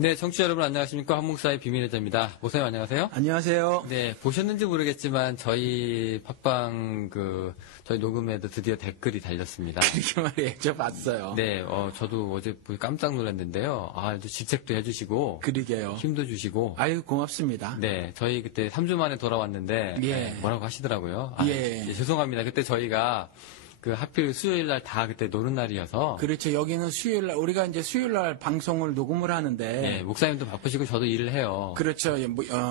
네, 청취자 여러분 안녕하십니까. 한목사의 비밀의 자입니다. 목사님 안녕하세요. 안녕하세요. 네, 보셨는지 모르겠지만 저희 팟빵 저희 녹음에도 드디어 댓글이 달렸습니다. 그렇게 말이에요. 저 봤어요. 네, 저도 어제 깜짝 놀랐는데요. 아주 질책도 해주시고. 그러게요. 힘도 주시고. 아유, 고맙습니다. 네, 저희 그때 3주 만에 돌아왔는데. 예. 네, 뭐라고 하시더라고요. 예. 죄송합니다. 그때 저희가 하필 수요일 날 다 그때 노는 날이어서. 그렇죠. 여기는 수요일 날, 우리가 이제 수요일 날 방송을 녹음을 하는데. 네, 목사님도 바쁘시고 저도 일을 해요. 그렇죠.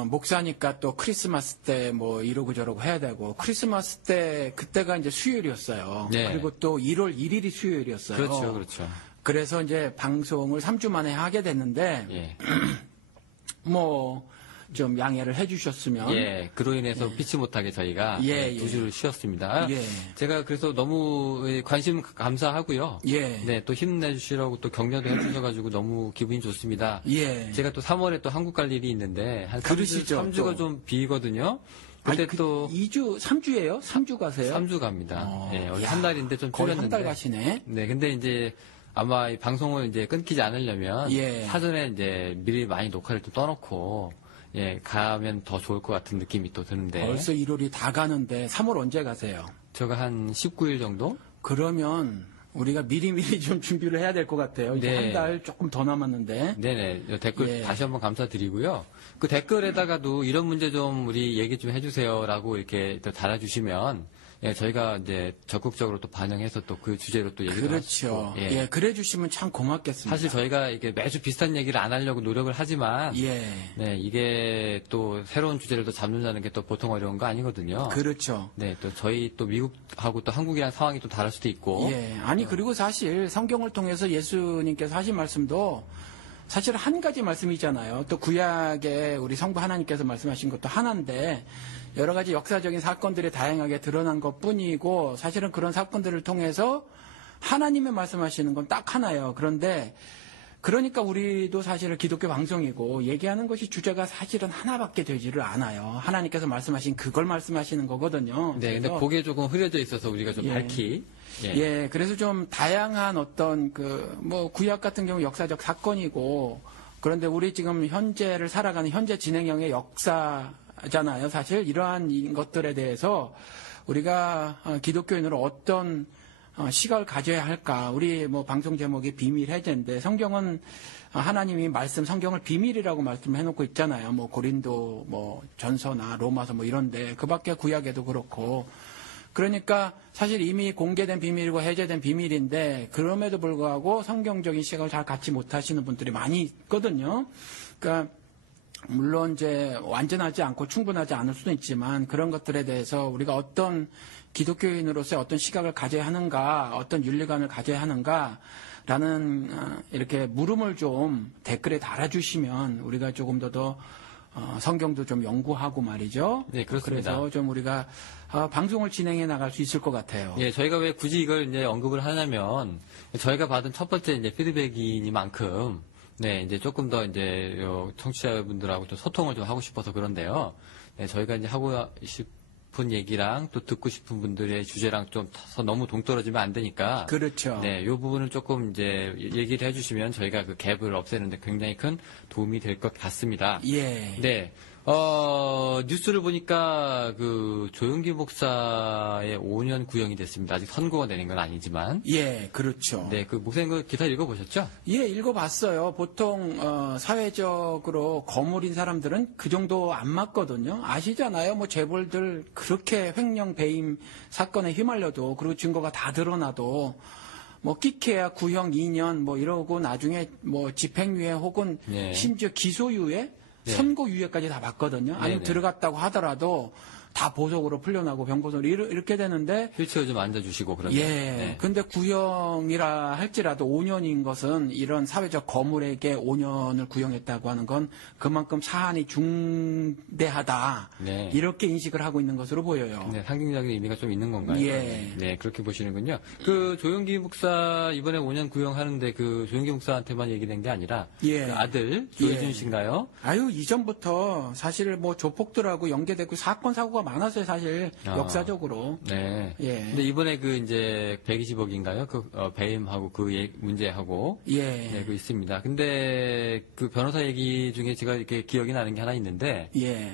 목사니까 또 크리스마스 때 뭐 이러고 저러고 해야 되고. 크리스마스 때, 그때가 이제 수요일이었어요. 네. 그리고 또 1월 1일이 수요일이었어요. 그렇죠, 그렇죠. 그래서 이제 방송을 3주 만에 하게 됐는데. 예. 좀 양해를 해주셨으면. 예, 그로 인해서 피치 못하게 저희가 두 주를 쉬었습니다. 예. 제가 그래서 너무 관심 감사하고요. 예. 네, 또 힘내주시라고 또 격려도 해주셔가지고 너무 기분이 좋습니다. 예. 제가 또 3월에 또 한국 갈 일이 있는데 한 그러시죠, 3주가 좀 비거든요. 그때 또 2주, 3주예요? 3주 가세요? 3주 갑니다. 예, 원래 한 달인데 좀 거의 줄였는데. 한 달 가시네. 네, 근데 이제 아마 이 방송을 이제 끊기지 않으려면 예. 사전에 이제 미리 많이 녹화를 또 떠놓고 가면 더 좋을 것 같은 느낌이 또 드는데. 벌써 1월이 다 가는데 3월 언제 가세요? 제가 한 19일 정도? 그러면 우리가 미리미리 좀 준비를 해야 될 것 같아요. 이제 네. 한 달 조금 더 남았는데. 네네. 댓글 예. 다시 한번 감사드리고요. 그 댓글에다가도 이런 문제 좀 우리 얘기 좀 해주세요라고 이렇게 또 달아주시면 저희가 이제 적극적으로 또 반영해서 또 그 주제로 또 얘기를 그렇죠. 하시고. 예, 그래 주시면 참 고맙겠습니다. 사실 저희가 이게 매주 비슷한 얘기를 안 하려고 노력을 하지만 예. 네, 이게 또 새로운 주제를 또 잡는다는 게 또 보통 어려운 거 아니거든요. 그렇죠. 네, 또 저희 또 미국하고 또 한국이랑 상황이 또 다를 수도 있고. 예. 아니, 그리고 사실 성경을 통해서 예수님께서 하신 말씀도 사실 한 가지 말씀이잖아요. 또 구약에 우리 성부 하나님께서 말씀하신 것도 하나인데 여러 가지 역사적인 사건들이 다양하게 드러난 것 뿐이고 사실은 그런 사건들을 통해서 하나님의 말씀하시는 건 딱 하나예요. 그런데 그러니까 우리도 사실은 기독교 방송이고 얘기하는 것이 주제가 사실은 하나밖에 되지를 않아요. 하나님께서 말씀하신 그걸 말씀하시는 거거든요. 네, 근데 그게 조금 흐려져 있어서 우리가 좀 밝히. 예, 그래서 좀 다양한 어떤 구약 같은 경우 역사적 사건이고 그런데 우리 지금 현재를 살아가는 현재 진행형의 역사잖아요. 사실 이러한 것들에 대해서 우리가 기독교인으로 어떤 시각을 가져야 할까? 우리 방송 제목이 비밀 해제인데 성경은 하나님이 성경을 비밀이라고 말씀해 놓고 있잖아요. 고린도 전서나 로마서 이런데 그밖에 구약에도 그렇고 그러니까 사실 이미 공개된 비밀이고 해제된 비밀인데 그럼에도 불구하고 성경적인 시각을 잘 갖지 못하시는 분들이 많이 있거든요. 그러니까 물론 이제 완전하지 않고 충분하지 않을 수도 있지만 그런 것들에 대해서 우리가 어떤 기독교인으로서의 어떤 시각을 가져야 하는가, 어떤 윤리관을 가져야 하는가라는 이렇게 물음을 좀 댓글에 달아주시면 우리가 조금 더 성경도 좀 연구하고 말이죠. 네, 그렇습니다. 그래서 좀 우리가 방송을 진행해 나갈 수 있을 것 같아요. 예, 저희가 왜 굳이 이걸 이제 언급을 하냐면 저희가 받은 첫 번째 이제 피드백이니만큼 네, 이제 조금 더 이제 청취자분들하고 좀 소통을 좀 하고 싶어서 그런데요. 네, 저희가 이제 하고 싶은 얘기랑 또 듣고 싶은 분들의 주제랑 좀 너무 동떨어지면 안 되니까. 그렇죠. 네, 이 부분을 조금 이제 얘기를 해주시면 저희가 그 갭을 없애는데 굉장히 큰 도움이 될 것 같습니다. 예. 네. 뉴스를 보니까 조용기 목사의 5년 구형이 됐습니다. 아직 선고가 내린 건 아니지만. 예, 그렇죠. 네, 목사님 그 기사 읽어보셨죠? 예, 읽어봤어요. 보통 사회적으로 거물인 사람들은 그 정도 안 맞거든요. 아시잖아요. 재벌들 그렇게 횡령 배임 사건에 휘말려도 그리고 증거가 다 드러나도 끼케야 구형 2년 이러고 나중에 집행유예 혹은 심지어 기소유예 선고유예까지 다 받거든요. 아니면 들어갔다고 하더라도 다 보석으로 풀려나고 병보석으로 이렇게 되는데 휠체어 좀 앉아주시고 그러면. 예. 근데 구형이라 할지라도 5년인 것은 이런 사회적 거물에게 5년을 구형했다고 하는 건 그만큼 사안이 중대하다. 네. 이렇게 인식을 하고 있는 것으로 보여요. 네, 상징적인 의미가 좀 있는 건가요? 예. 네, 그렇게 보시는군요. 조용기 목사 이번에 5년 구형하는데 조용기 목사한테만 얘기된 게 아니라 예. 아들 조혜준 씨인가요? 아유, 이전부터 사실 조폭들하고 연계되고 사건 사고가 많았어요, 사실 역사적으로. 네. 예. 근데 이번에 그 이제 120억인가요? 그 배임하고 그 문제하고 예. 네, 그 있습니다. 근데 그 변호사 얘기 중에 제가 이렇게 기억이 나는 게 하나 있는데 예.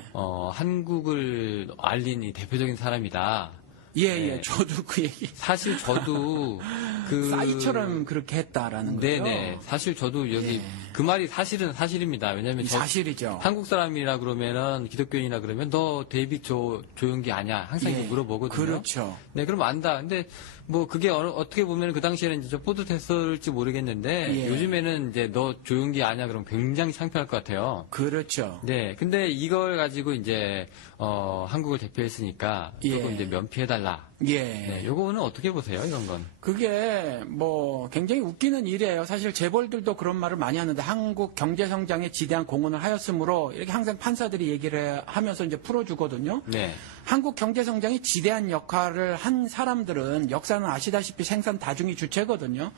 한국을 알린 이 대표적인 사람이다. 예, 네. 예. 저도 그 얘기. 사실 저도 그 싸이처럼 그렇게 했다라는 거죠. 네네. 사실 저도 여기 예. 그 말이 사실은 사실입니다. 왜냐하면 사실이죠. 한국 사람이라 그러면은 기독교인이라 그러면 너 데이빗 조용기 아냐 항상 예. 이렇게 물어보거든요. 그렇죠. 네, 그럼 안다. 근데 뭐 그게 어떻게 보면 그 당시에는 이제 좀 뿌듯했을지 모르겠는데 예. 요즘에는 이제 너 조용기 아냐 그러면 굉장히 창피할 것 같아요. 그렇죠. 네, 근데 이걸 가지고 이제 한국을 대표했으니까 조금 예. 이제 면피해달라. 예. 네, 요거는 어떻게 보세요, 이런 건? 그게 뭐 굉장히 웃기는 일이에요. 사실 재벌들도 그런 말을 많이 하는데 한국 경제 성장에 지대한 공헌을 하였으므로 이렇게 항상 판사들이 얘기를 하면서 이제 풀어주거든요. 네, 한국 경제 성장에 지대한 역할을 한 사람들은 역사는 아시다시피 생산 다중이 주체거든요.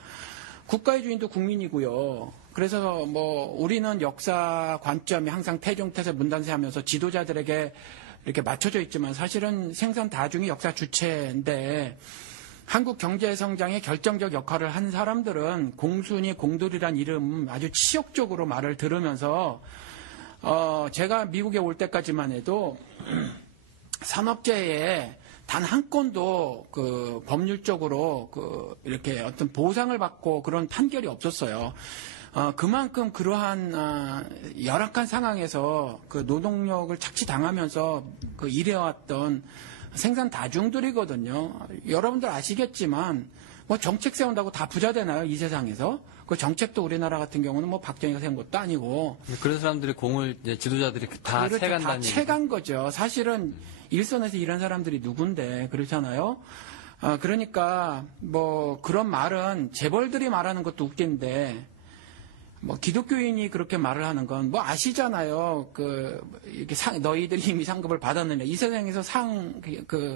국가의 주인도 국민이고요. 그래서 뭐 우리는 역사 관점이 항상 태종태세 문단세하면서 지도자들에게 이렇게 맞춰져 있지만 사실은 생산 다중이 역사 주체인데 한국 경제 성장에 결정적 역할을 한 사람들은 공순이 공돌이란 이름 아주 치욕적으로 말을 들으면서 제가 미국에 올 때까지만 해도 산업재해에 단 한 건도 그 법률적으로 그 이렇게 어떤 보상을 받고 그런 판결이 없었어요. 그만큼 그러한 열악한 상황에서 그 노동력을 착취당하면서 그 일해왔던 생산 다중들이거든요. 여러분들 아시겠지만 뭐 정책 세운다고 다 부자 되나요? 이 세상에서? 그 정책도 우리나라 같은 경우는 뭐 박정희가 세운 것도 아니고. 그런 사람들의 공을 이제 지도자들이 다 그렇죠. 채간다는 다 얘기죠. 채간 거죠. 사실은 일선에서 일한 사람들이 누군데 그렇잖아요. 그러니까 뭐 그런 말은 재벌들이 말하는 것도 웃긴데 뭐 기독교인이 그렇게 말을 하는 건 뭐 아시잖아요. 그 이렇게 너희들이 이미 상급을 받았느냐. 이 세상에서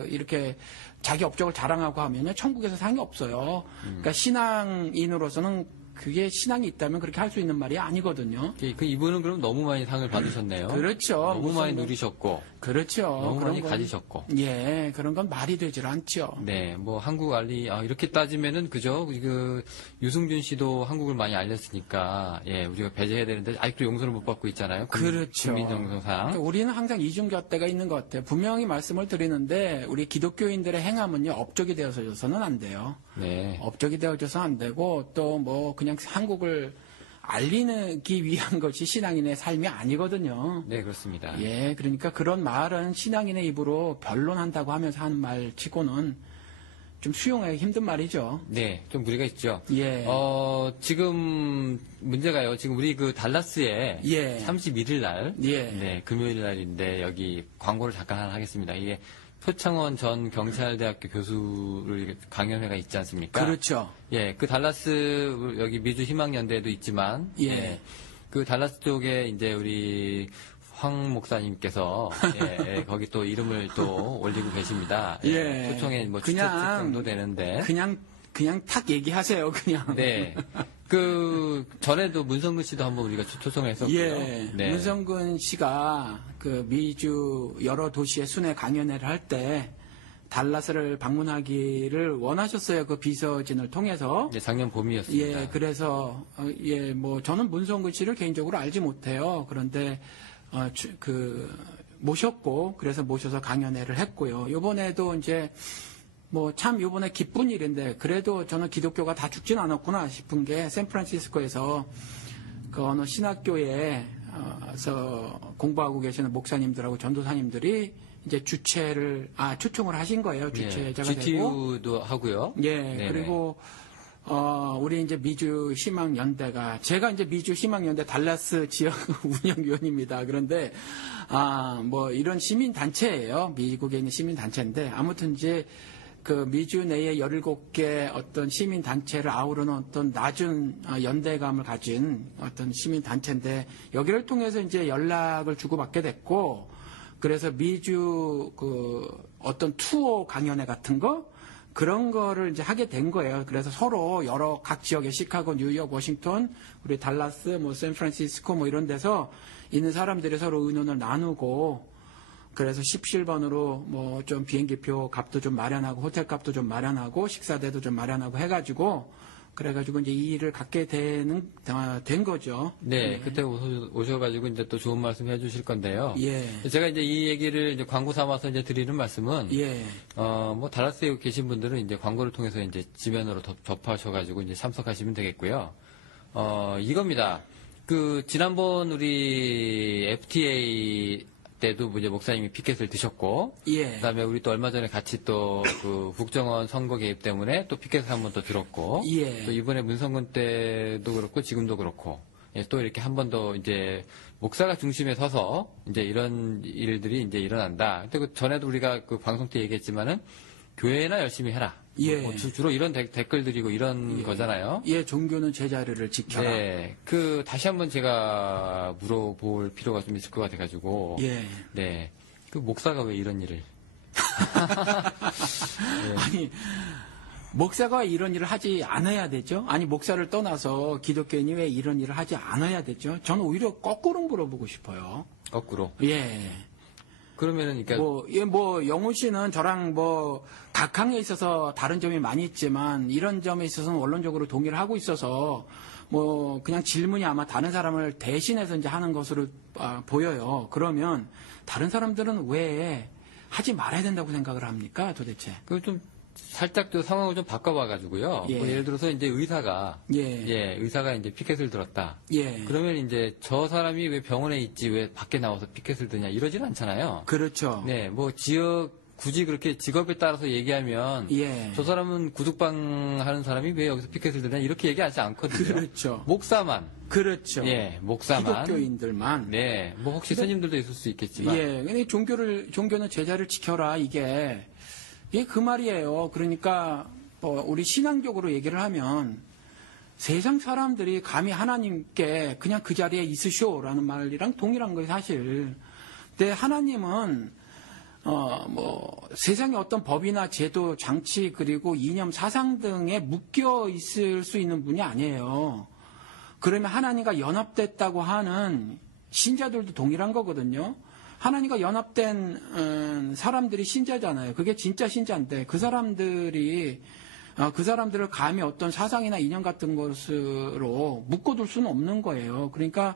이렇게 자기 업적을 자랑하고 하면요 천국에서 상이 없어요. 그러니까 신앙인으로서는 그게 신앙이 있다면 그렇게 할 수 있는 말이 아니거든요. 그 이분은 그럼 너무 많이 상을 받으셨네요. 그렇죠. 너무 많이 누리셨고, 그렇죠. 너무 그런 많이 건- 가지셨고. 예, 그런 건 말이 되질 않죠. 네, 뭐 한국 이렇게 따지면은 그죠? 그 유승준 씨도 한국을 많이 알렸으니까 예, 우리가 배제해야 되는데 아직도 용서를 못 받고 있잖아요. 그렇죠. 국민정서상. 그러니까 우리는 항상 이중잣대가 있는 것 같아요. 분명히 말씀을 드리는데 우리 기독교인들의 행함은요 업적이 되어서는 안 돼요. 네. 업적이 되어져서 안 되고 또 뭐 그냥 한국을 알리기 위한 것이 신앙인의 삶이 아니거든요. 네, 그렇습니다. 예, 그러니까 그런 말은 신앙인의 입으로 변론한다고 하면서 하는 말 치고는 좀 수용하기 힘든 말이죠. 네, 좀 무리가 있죠. 예. 지금 문제가요. 지금 우리 그 달라스에 예. 31일 날, 예. 네, 금요일 날인데 여기 광고를 잠깐 하나 하겠습니다. 이게 표창원 전 경찰대학교 교수를 강연회가 있지 않습니까? 그렇죠. 예, 그 달라스 여기 미주 희망연대도 있지만, 예. 그 달라스 쪽에 이제 우리 황 목사님께서 거기 또 이름을 또 올리고 계십니다. 예. 초청에 뭐 그냥- 추천 정도 되는데. 그냥 탁 얘기하세요, 그냥. 네. 그 전에도 문성근 씨도 한번 우리가 초청했었고요. 예. 네. 문성근 씨가 그 미주 여러 도시의 순회 강연회를 할 때 달라스를 방문하기를 원하셨어요. 그 비서진을 통해서. 네, 작년 봄이었습니다. 예, 그래서 뭐 저는 문성근 씨를 개인적으로 알지 못해요. 그런데 모셨고 그래서 모셔서 강연회를 했고요. 이번에도 이제 뭐 참 이번에 기쁜 일인데 그래도 저는 기독교가 다 죽진 않았구나 싶은 게 샌프란시스코에서 그 어느 신학교에서 공부하고 계시는 목사님들하고 전도사님들이 이제 초청을 하신 거예요. 주최자가 되고. GTU도 하고요. 예, 네네. 그리고 우리 이제 미주 희망연대가 제가 이제 미주 희망연대 달라스 지역 운영위원입니다. 그런데 뭐 이런 시민 단체예요. 미국에 있는 시민 단체인데 아무튼 이제 그 미주 내에 17개 어떤 시민 단체를 아우르는 어떤 낮은 연대감을 가진 어떤 시민 단체인데 여기를 통해서 이제 연락을 주고받게 됐고 그래서 미주 그 어떤 투어 강연회 같은 거 그런 거를 이제 하게 된 거예요. 그래서 서로 여러 각 지역의 시카고, 뉴욕, 워싱턴, 우리 달라스, 뭐 샌프란시스코 뭐 이런 데서 있는 사람들이 서로 의논을 나누고 그래서 17번으로 뭐 좀 비행기표 값도 좀 마련하고 호텔 값도 좀 마련하고 식사대도 좀 마련하고 해가지고 그래가지고 이제 이 일을 갖게 된 거죠. 네, 그때 오셔가지고 이제 또 좋은 말씀 해주실 건데요. 예. 제가 이제 이 얘기를 이제 광고 삼아서 이제 드리는 말씀은, 예. 뭐 달라스에 계신 분들은 이제 광고를 통해서 이제 지면으로 접하셔가지고 이제 참석하시면 되겠고요. 이겁니다. 지난번 우리 FTA 때도 이제 목사님이 피켓을 드셨고, 예. 그다음에 우리 또 얼마 전에 같이 또 국정원 선거 개입 때문에 또 피켓을 한 번 더 들었고, 예. 또 이번에 문성근 때도 그렇고 지금도 그렇고, 예, 또 이렇게 한 번 더 이제 목사가 중심에 서서 이제 이런 일들이 이제 일어난다. 근데 그 전에도 우리가 그 방송 때 얘기했지만은 교회나 열심히 해라. 예. 뭐 주로 이런 댓글들이고 이런 거잖아요. 예, 종교는 제자리를 지켜라. 네. 다시 한번 제가 물어볼 필요가 좀 있을 것 같아가지고. 예. 네. 목사가 왜 이런 일을. 네. 아니, 목사가 이런 일을 하지 않아야 되죠? 아니, 목사를 떠나서 기독교인이 왜 이런 일을 하지 않아야 되죠? 저는 오히려 거꾸로 물어보고 싶어요. 거꾸로. 예. 그러면은, 그러니까. 영훈 씨는 저랑 각항에 있어서 다른 점이 많이 있지만, 이런 점에 있어서는 원론적으로 동의를 하고 있어서, 그냥 질문이 아마 다른 사람을 대신해서 이제 하는 것으로 보여요. 그러면, 다른 사람들은 왜 하지 말아야 된다고 생각을 합니까, 도대체? 살짝 상황을 좀 바꿔봐가지고요. 예. 예를 들어서 이제 의사가 이제 피켓을 들었다. 예. 그러면 이제 저 사람이 왜 병원에 있지 왜 밖에 나와서 피켓을 드냐 이러지는 않잖아요. 그렇죠. 네, 굳이 그렇게 직업에 따라서 얘기하면 예. 저 사람은 구두방 하는 사람이 왜 여기서 피켓을 드냐 이렇게 얘기하지 않거든요. 그렇죠. 목사만. 그렇죠. 예, 목사만. 기독교인들만. 네, 혹시 스님들도 있을 수 있겠지만. 예, 근데 종교는 제자를 지켜라 이게 그 말이에요. 그러니까 우리 신앙적으로 얘기를 하면 세상 사람들이 감히 하나님께 그냥 그 자리에 있으쇼라는 말이랑 동일한 거예요, 사실. 근데 하나님은 세상의 어떤 법이나 제도, 장치 그리고 이념, 사상 등에 묶여 있을 수 있는 분이 아니에요. 그러면 하나님과 연합됐다고 하는 신자들도 동일한 거거든요. 하나님과 연합된 사람들이 신자잖아요. 그게 진짜 신자인데 그 사람들을 감히 어떤 사상이나 이념 같은 것으로 묶어둘 수는 없는 거예요. 그러니까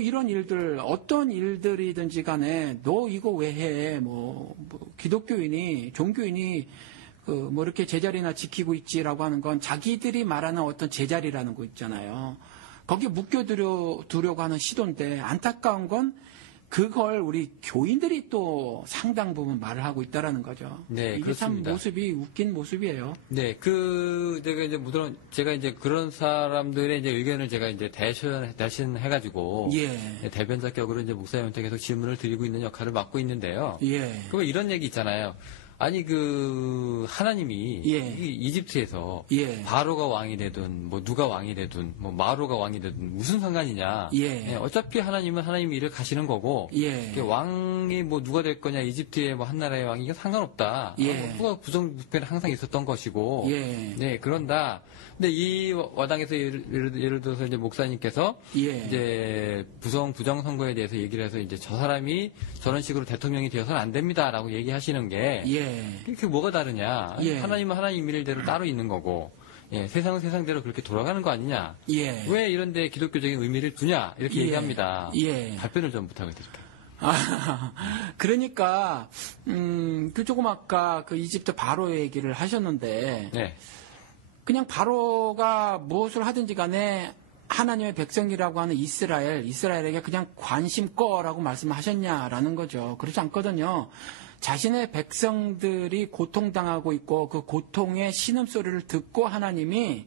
이런 일들 어떤 일들이든지 간에 너 이거 왜 해? 기독교인이 종교인이 이렇게 제자리나 지키고 있지라고 하는 건 자기들이 말하는 어떤 제자리라는 거 있잖아요. 거기에 묶여두려고 하는 시도인데 안타까운 건 그걸 우리 교인들이 또 상당 부분 말을 하고 있다라는 거죠. 네, 이게 그렇습니다. 참 모습이 웃긴 모습이에요. 네, 제가 이제 그런 사람들의 이제 의견을 제가 이제 대신해가지고. 예. 대변자격으로 이제 목사님한테 계속 질문을 드리고 있는 역할을 맡고 있는데요. 예. 그러면 이런 얘기 있잖아요. 아니 하나님이 예. 이집트에서 예. 바로가 왕이 되든 누가 왕이 되든 마로가 왕이 되든 무슨 상관이냐. 예. 어차피 하나님은 하나님의 일을 가시는 거고 예. 왕이 누가 될 거냐 이집트의 한 나라의 왕이 이게 상관없다. 예. 누가 부정부패는 항상 있었던 것이고. 예. 네, 그런다. 근데 이 와당에서 예를 들어서 이제 목사님께서 예. 이제 부정 선거에 대해서 얘기를 해서 이제 저 사람이 저런 식으로 대통령이 되어서는 안 됩니다라고 얘기하시는 게 그게 뭐가 다르냐? 예. 하나님은 하나님 일대로 따로 있는 거고, 세상은 세상대로 그렇게 돌아가는 거 아니냐? 예. 왜 이런데 기독교적인 의미를 두냐? 이렇게 예. 얘기합니다. 예. 답변을 좀 부탁을 드릴게요. 그러니까 조금 아까 이집트 바로 얘기를 하셨는데. 네. 그냥 바로가 무엇을 하든지 간에 하나님의 백성이라고 하는 이스라엘에게 그냥 관심 꺼라고 말씀하셨냐라는 거죠. 그렇지 않거든요. 자신의 백성들이 고통당하고 있고 그 고통의 신음소리를 듣고 하나님이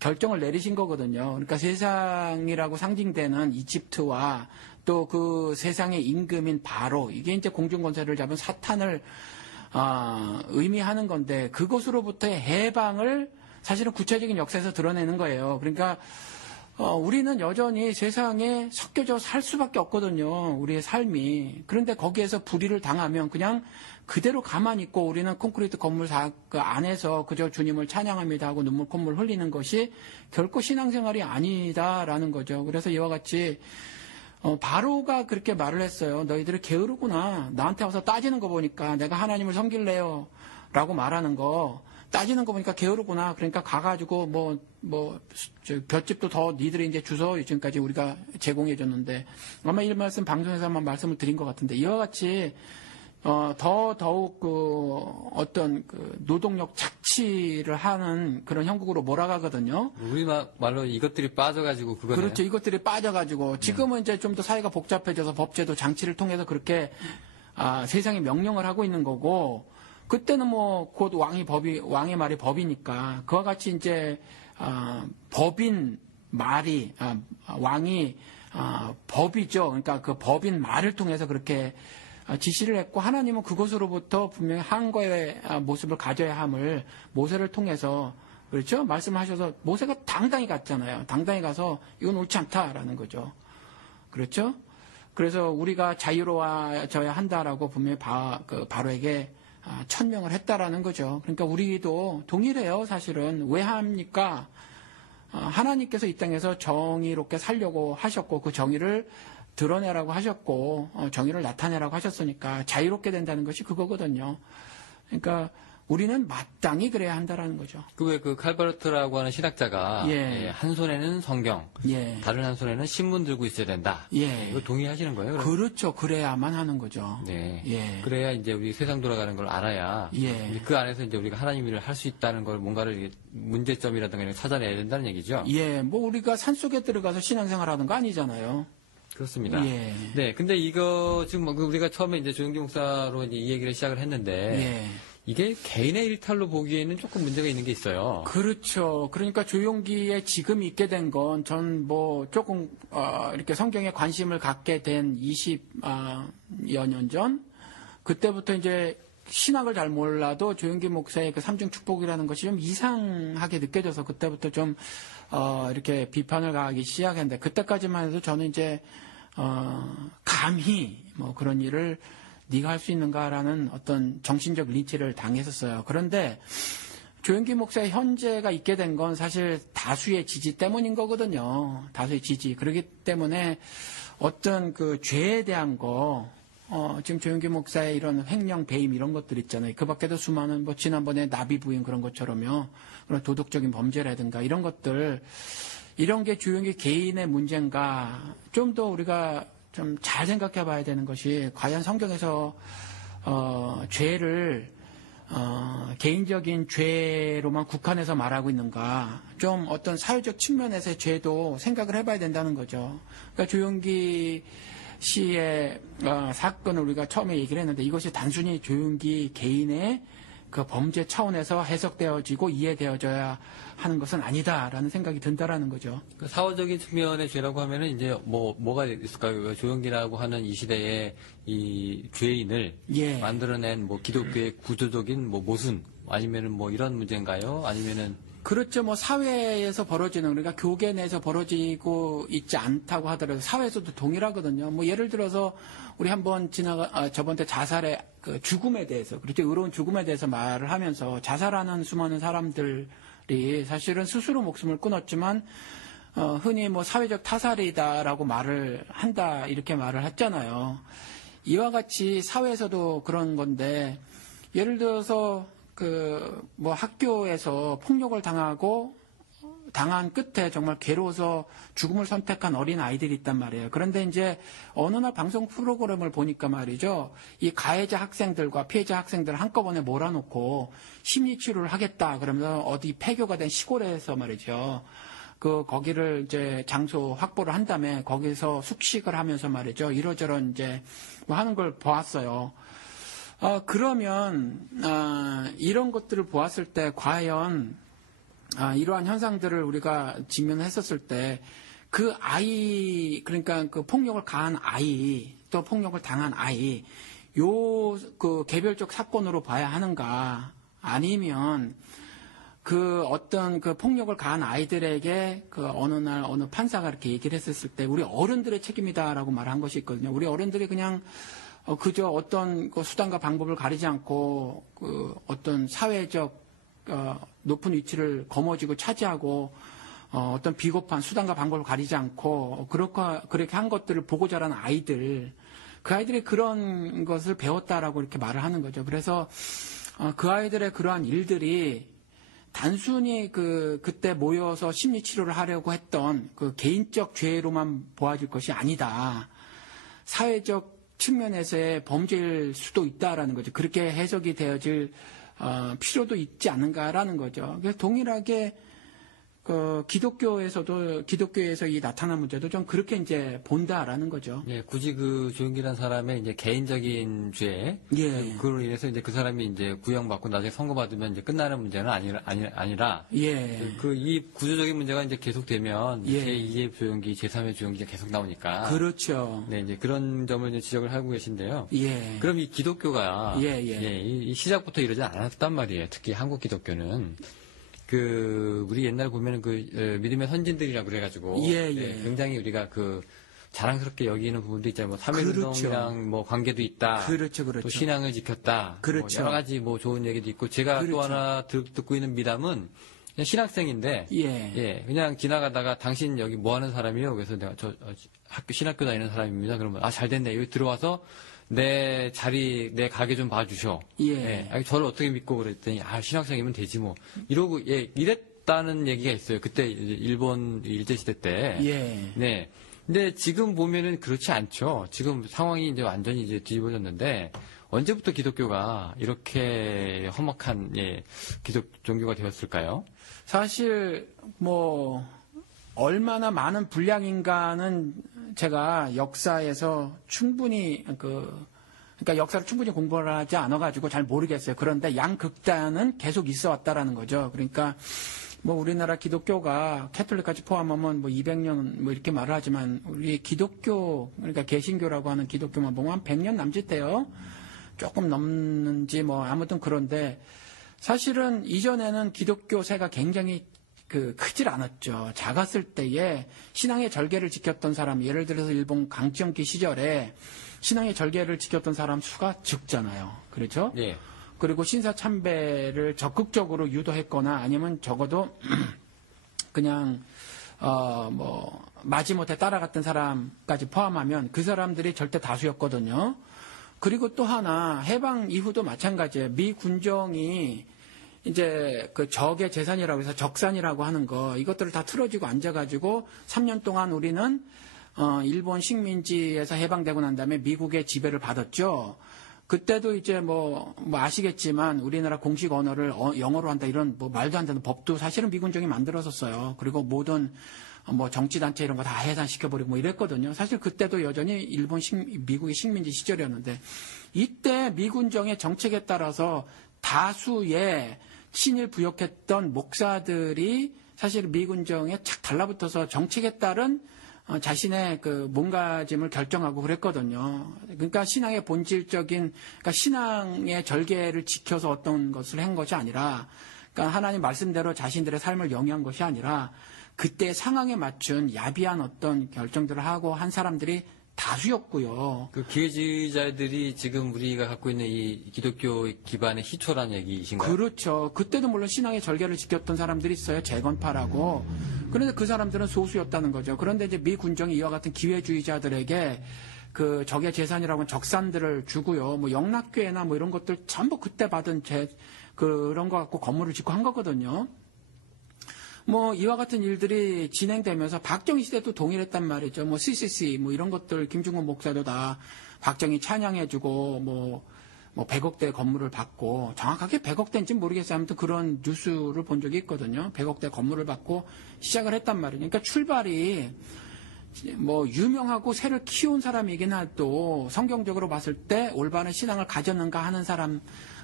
결정을 내리신 거거든요. 그러니까 세상이라고 상징되는 이집트와 또 그 세상의 임금인 바로 이게 이제 공중권세를 잡은 사탄을 의미하는 건데 그것으로부터의 해방을 사실은 구체적인 역사에서 드러내는 거예요. 그러니까 우리는 여전히 세상에 섞여져 살 수밖에 없거든요. 우리의 삶이. 그런데 거기에서 불의를 당하면 그냥 그대로 가만히 있고 우리는 콘크리트 건물 그 안에서 그저 주님을 찬양합니다 하고 눈물 콧물 흘리는 것이 결코 신앙생활이 아니다라는 거죠. 그래서 이와 같이 바로가 그렇게 말을 했어요. 너희들이 게으르구나. 나한테 와서 따지는 거 보니까 내가 하나님을 섬길래요. 라고 말하는 거. 따지는 거 보니까 게으르구나. 그러니까 가가지고 볏집도 더 니들이 이제 주소 지금까지 우리가 제공해 줬는데 아마 이 말씀 방송에서만 말씀을 드린 것 같은데 이와 같이 더욱 어떤 노동력 착취를 하는 그런 형국으로 몰아가거든요. 우리 말로 이것들이 빠져가지고 그거네요. 그렇죠. 이것들이 빠져가지고 지금은 이제 좀 더 사회가 복잡해져서 법제도 장치를 통해서 그렇게 세상에 명령을 하고 있는 거고 그때는 뭐 곧 왕의 말이 법이니까 그와 같이 이제 법인 말이 왕이 법이죠. 그러니까 그 법인 말을 통해서 그렇게 지시를 했고 하나님은 그것으로부터 분명히 한거의 모습을 가져야 함을 모세를 통해서 그렇죠? 말씀하셔서 모세가 당당히 갔잖아요. 당당히 가서 이건 옳지 않다라는 거죠. 그렇죠? 그래서 우리가 자유로워져야 한다라고 분명히 바로에게 천명을 했다라는 거죠. 그러니까 우리도 동일해요. 사실은 왜 합니까? 하나님께서 이 땅에서 정의롭게 살려고 하셨고 그 정의를 드러내라고 하셨고 정의를 나타내라고 하셨으니까 자유롭게 된다는 것이 그거거든요. 그러니까 우리는 마땅히 그래야 한다라는 거죠. 왜 칼바르트라고 하는 신학자가 한 손에는 성경, 다른 한 손에는 신문 들고 있어야 된다. 이거 동의하시는 거예요? 그럼? 그렇죠. 그래야만 하는 거죠. 네. 그래야 이제 우리 세상 돌아가는 걸 알아야 그 안에서 이제 우리가 하나님 일을 할 수 있다는 걸 뭔가를 문제점이라든가 이런 걸 찾아내야 된다는 얘기죠. 뭐 우리가 산속에 들어가서 신앙생활 하는 거 아니잖아요. 그렇습니다. 네. 근데 이거 지금 우리가 처음에 이제 조영기 목사로 이제 이 얘기를 시작을 했는데 이게 개인의 일탈로 보기에는 조금 문제가 있는 게 있어요. 그렇죠. 그러니까 조용기에 지금 있게 된 건 전 조금 이렇게 성경에 관심을 갖게 된 20여 년 전 그때부터 이제 신학을 잘 몰라도 조용기 목사의 그 삼중 축복이라는 것이 좀 이상하게 느껴져서 그때부터 좀 이렇게 비판을 가하기 시작했는데 그때까지만 해도 저는 이제 감히 그런 일을 네가 할 수 있는가라는 어떤 정신적 린치를 당했었어요. 그런데 조영기 목사의 현재가 있게 된 건 사실 다수의 지지 때문인 거거든요. 다수의 지지. 그렇기 때문에 어떤 그 죄에 대한 거, 지금 조영기 목사의 이런 횡령, 배임 이런 것들 있잖아요. 그 밖에도 수많은 지난번에 나비 부인 그런 것처럼요. 그런 도덕적인 범죄라든가 이런 것들, 이런 게 조영기 개인의 문제인가 좀 더 우리가 좀 잘 생각해 봐야 되는 것이 과연 성경에서 죄를 개인적인 죄로만 국한해서 말하고 있는가 좀 어떤 사회적 측면에서의 죄도 생각을 해봐야 된다는 거죠. 그러니까 조용기 씨의 사건을 우리가 처음에 얘기를 했는데 이것이 단순히 조용기 개인의 그 범죄 차원에서 해석되어지고 이해되어져야 하는 것은 아니다라는 생각이 든다라는 거죠. 그 사회적인 측면의 죄라고 하면은 이제 뭐가 있을까요? 조영기라고 하는 이 시대의 이 죄인을 만들어낸 기독교의 구조적인 모순 아니면은 이런 문제인가요? 아니면은 그렇죠. 사회에서 벌어지는, 그러니까 교계 내에서 벌어지고 있지 않다고 하더라도 사회에서도 동일하거든요. 예를 들어서 우리 한번 저번 때 자살의 그 죽음에 대해서, 그렇죠. 의로운 죽음에 대해서 말을 하면서 자살하는 수많은 사람들이 사실은 스스로 목숨을 끊었지만, 흔히 사회적 타살이다라고 말을 한다, 이렇게 말을 했잖아요. 이와 같이 사회에서도 그런 건데, 예를 들어서 학교에서 폭력을 당한 끝에 정말 괴로워서 죽음을 선택한 어린 아이들이 있단 말이에요. 그런데 이제 어느 날 방송 프로그램을 보니까 말이죠. 이 가해자 학생들과 피해자 학생들을 한꺼번에 몰아놓고 심리치료를 하겠다. 그러면서 어디 폐교가 된 시골에서 말이죠. 거기를 이제 장소 확보를 한 다음에 거기서 숙식을 하면서 말이죠. 이러저런 이제 하는 걸 보았어요. 그러면, 이런 것들을 보았을 때, 과연, 이러한 현상들을 우리가 직면했었을 때, 그 아이, 그러니까 그 폭력을 가한 아이, 또 폭력을 당한 아이, 개별적 사건으로 봐야 하는가, 아니면, 어떤 폭력을 가한 아이들에게 어느 날 어느 판사가 이렇게 얘기를 했었을 때, 우리 어른들의 책임이다라고 말한 것이 있거든요. 우리 어른들이 그냥, 그저 어떤 수단과 방법을 가리지 않고 어떤 사회적 높은 위치를 거머쥐고 차지하고 어떤 비겁한 수단과 방법을 가리지 않고 그렇게 한 것들을 보고 자란 아이들, 그 아이들이 그런 것을 배웠다라고 이렇게 말을 하는 거죠. 그래서 그 아이들의 그러한 일들이 단순히 그때 모여서 심리 치료를 하려고 했던 그 개인적 죄로만 보아질 것이 아니다. 사회적 측면에서의 범죄일 수도 있다라는 거죠. 그렇게 해석이 되어질 필요도 있지 않은가라는 거죠. 그래서 동일하게 기독교에서 이 나타난 문제도 좀 그렇게 이제 본다라는 거죠. 예, 굳이 그 조용기라는 사람의 이제 개인적인 죄, 예. 그로 인해서 이제 그 사람이 이제 구형받고 나중에 선고받으면 이제 끝나는 문제는 아니라, 예. 이 구조적인 문제가 이제 계속되면 예. 제2의 조용기, 제3의 조용기가 계속 나오니까. 그렇죠. 네, 이제 그런 점을 이제 지적을 하고 계신데요. 예. 그럼 이 기독교가 예. 이 시작부터 이러지 않았단 말이에요. 특히 한국 기독교는. 우리 옛날 보면은 믿음의 선진들이라고 그래가지고. 예. 네, 굉장히 우리가 자랑스럽게 여기는 부분도 있잖아요. 뭐, 삼일운동이랑 그렇죠. 뭐, 관계도 있다. 그렇죠. 또 신앙을 지켰다. 그렇죠. 뭐 여러 가지 뭐, 좋은 얘기도 있고. 제가 또 그렇죠. 하나 듣고 있는 미담은 그냥 신학생인데. 예. 그냥 지나가다가 당신 여기 뭐 하는 사람이요? 그래서 내가 신학교 다니는 사람입니다. 그러면, 잘 됐네. 여기 들어와서 내 가게 좀 봐주셔. 예. 저를 어떻게 믿고 그랬더니, 신학생이면 되지 뭐. 이러고, 이랬다는 얘기가 있어요. 그때 이제 일본 일제시대 때. 예. 네. 근데 지금 보면은 그렇지 않죠. 지금 상황이 이제 완전히 이제 뒤집어졌는데, 언제부터 기독교가 이렇게 험악한, 종교가 되었을까요? 사실 얼마나 많은 불량인가는 제가 역사에서 충분히 그러니까 역사를 충분히 공부를 하지 않아가지고 잘 모르겠어요. 그런데 양극단은 계속 있어 왔다라는 거죠. 그러니까 우리나라 기독교가 캐톨릭까지 포함하면 200년 이렇게 말을 하지만 우리 기독교, 그러니까 개신교라고 하는 기독교만 보면 한 100년 남짓돼요. 조금 넘는지 아무튼 그런데 사실은 이전에는 기독교세가 굉장히 크질 않았죠. 작았을 때에 신앙의 절개를 지켰던 사람, 예를 들어서 일본 강점기 시절에 신앙의 절개를 지켰던 사람 수가 적잖아요. 그렇죠? 예. 그리고 신사참배를 적극적으로 유도했거나 아니면 적어도 그냥 마지못해 따라갔던 사람까지 포함하면 그 사람들이 절대 다수였거든요. 그리고 또 하나 해방 이후도 마찬가지예요. 미 군정이 이제 적의 재산이라고 해서 적산이라고 하는 거 이것들을 다 틀어지고 앉아가지고 3년 동안 우리는 일본 식민지에서 해방되고 난 다음에 미국의 지배를 받았죠. 그때도 이제 아시겠지만 우리나라 공식 언어를 영어로 한다 이런 말도 안 되는 법도 사실은 미군정이 만들었었어요. 그리고 모든 정치단체 이런 거 다 해산시켜버리고 이랬거든요. 사실 그때도 여전히 미국의 식민지 시절이었는데 이때 미군정의 정책에 따라서 다수의 신을 부역했던 목사들이 사실 미군정에 착 달라붙어서 정책에 따른 자신의 몸가짐을 결정하고 그랬거든요. 그러니까 신앙의 본질적인, 그러니까 신앙의 절개를 지켜서 어떤 것을 한 것이 아니라, 그러니까 하나님 말씀대로 자신들의 삶을 영위한 것이 아니라, 그때 상황에 맞춘 야비한 어떤 결정들을 하고 한 사람들이 다수였고요. 기회주의자들이 지금 우리가 갖고 있는 이 기독교 기반의 희초라는 얘기이신가요? 그렇죠. 그때도 물론 신앙의 절개를 지켰던 사람들이 있어요. 재건파라고. 그런데 그 사람들은 소수였다는 거죠. 그런데 이제 미 군정이 이와 같은 기회주의자들에게 적의 재산이라고 하는 적산들을 주고요. 영락교회나 이런 것들 전부 그때 받은 그런 거 갖고 건물을 짓고 한 거거든요. 이와 같은 일들이 진행되면서 박정희 시대도 동일했단 말이죠. CCC, 이런 것들, 김중건 목사도 다 박정희 찬양해주고, 100억대 건물을 받고, 정확하게 100억대인지 모르겠어요. 아무튼 그런 뉴스를 본 적이 있거든요. 100억대 건물을 받고 시작을 했단 말이에요. 그러니까 출발이, 유명하고 새를 키운 사람이긴 해도 성경적으로 봤을 때 올바른 신앙을 가졌는가 하는 사람,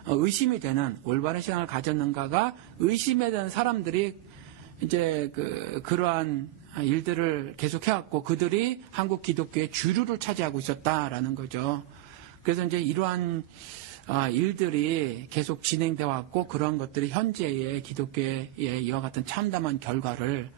의심이 되는, 올바른 신앙을 가졌는가가 의심에 대한 사람들이 이제 그러한 일들을 계속해왔고 그들이 한국 기독교의 주류를 차지하고 있었다라는 거죠. 그래서 이제 이러한 일들이 계속 진행돼 왔고 그러한 것들이 현재의 기독교의 이와 같은 참담한 결과를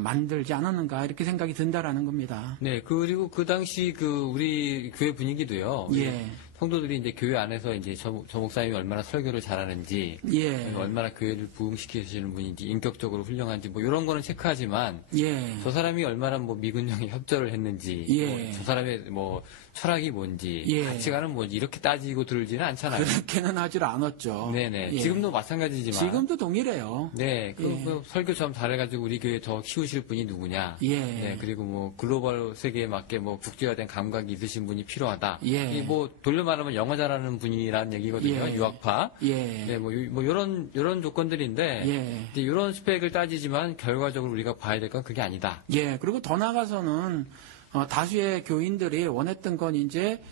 만들지 않았는가 이렇게 생각이 든다라는 겁니다. 네, 그리고 그 당시 우리 교회 분위기도요. 예. 성도들이 이제 교회 안에서 이제 저 목사님이 얼마나 설교를 잘하는지, 예. 얼마나 교회를 부흥시키시는 분인지, 인격적으로 훌륭한지, 뭐 이런 거는 체크하지만, 예. 저 사람이 얼마나 뭐 미군령에 협조를 했는지, 예. 뭐 저 사람의 뭐 철학이 뭔지, 예. 가치관은 뭔지 이렇게 따지고 들지는 않잖아요. 그렇게는 하질 않았죠. 네네. 예. 지금도 마찬가지지만. 지금도 동일해요. 네, 예. 그 설교 좀 잘해가지고 우리 교회 더 키우실 분이 누구냐. 예. 네, 그리고 뭐 글로벌 세계에 맞게 뭐 국제화된 감각이 있으신 분이 필요하다. 예. 이 뭐 돌려 말하면 영어 잘하는 분이라는 얘기거든요. 예. 유학파. 예. 네, 뭐 이런 조건들인데 예. 이제 이런 스펙을 따지지만 결과적으로 우리가 봐야 될 건 그게 아니다. 예. 그리고 더 나가서는 다수의 교인들이 원했던 건 이제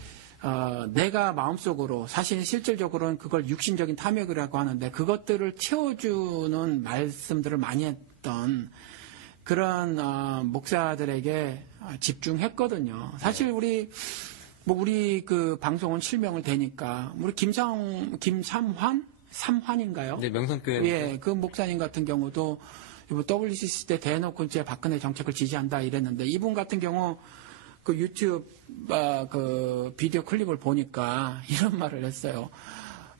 내가 마음속으로 사실 실질적으로는 그걸 육신적인 탐욕이라고 하는데 그것들을 채워주는 말씀들을 많이 했던 그런 목사들에게 집중했거든요. 사실 우리 그 방송은 실명을 대니까 우리 삼환인가요? 네, 명성교회. 예, 그 목사님 같은 경우도 WCC 때 대놓고 이제 박근혜 정책을 지지한다 이랬는데 이분 같은 경우 그 유튜브 그 비디오 클립을 보니까 이런 말을 했어요.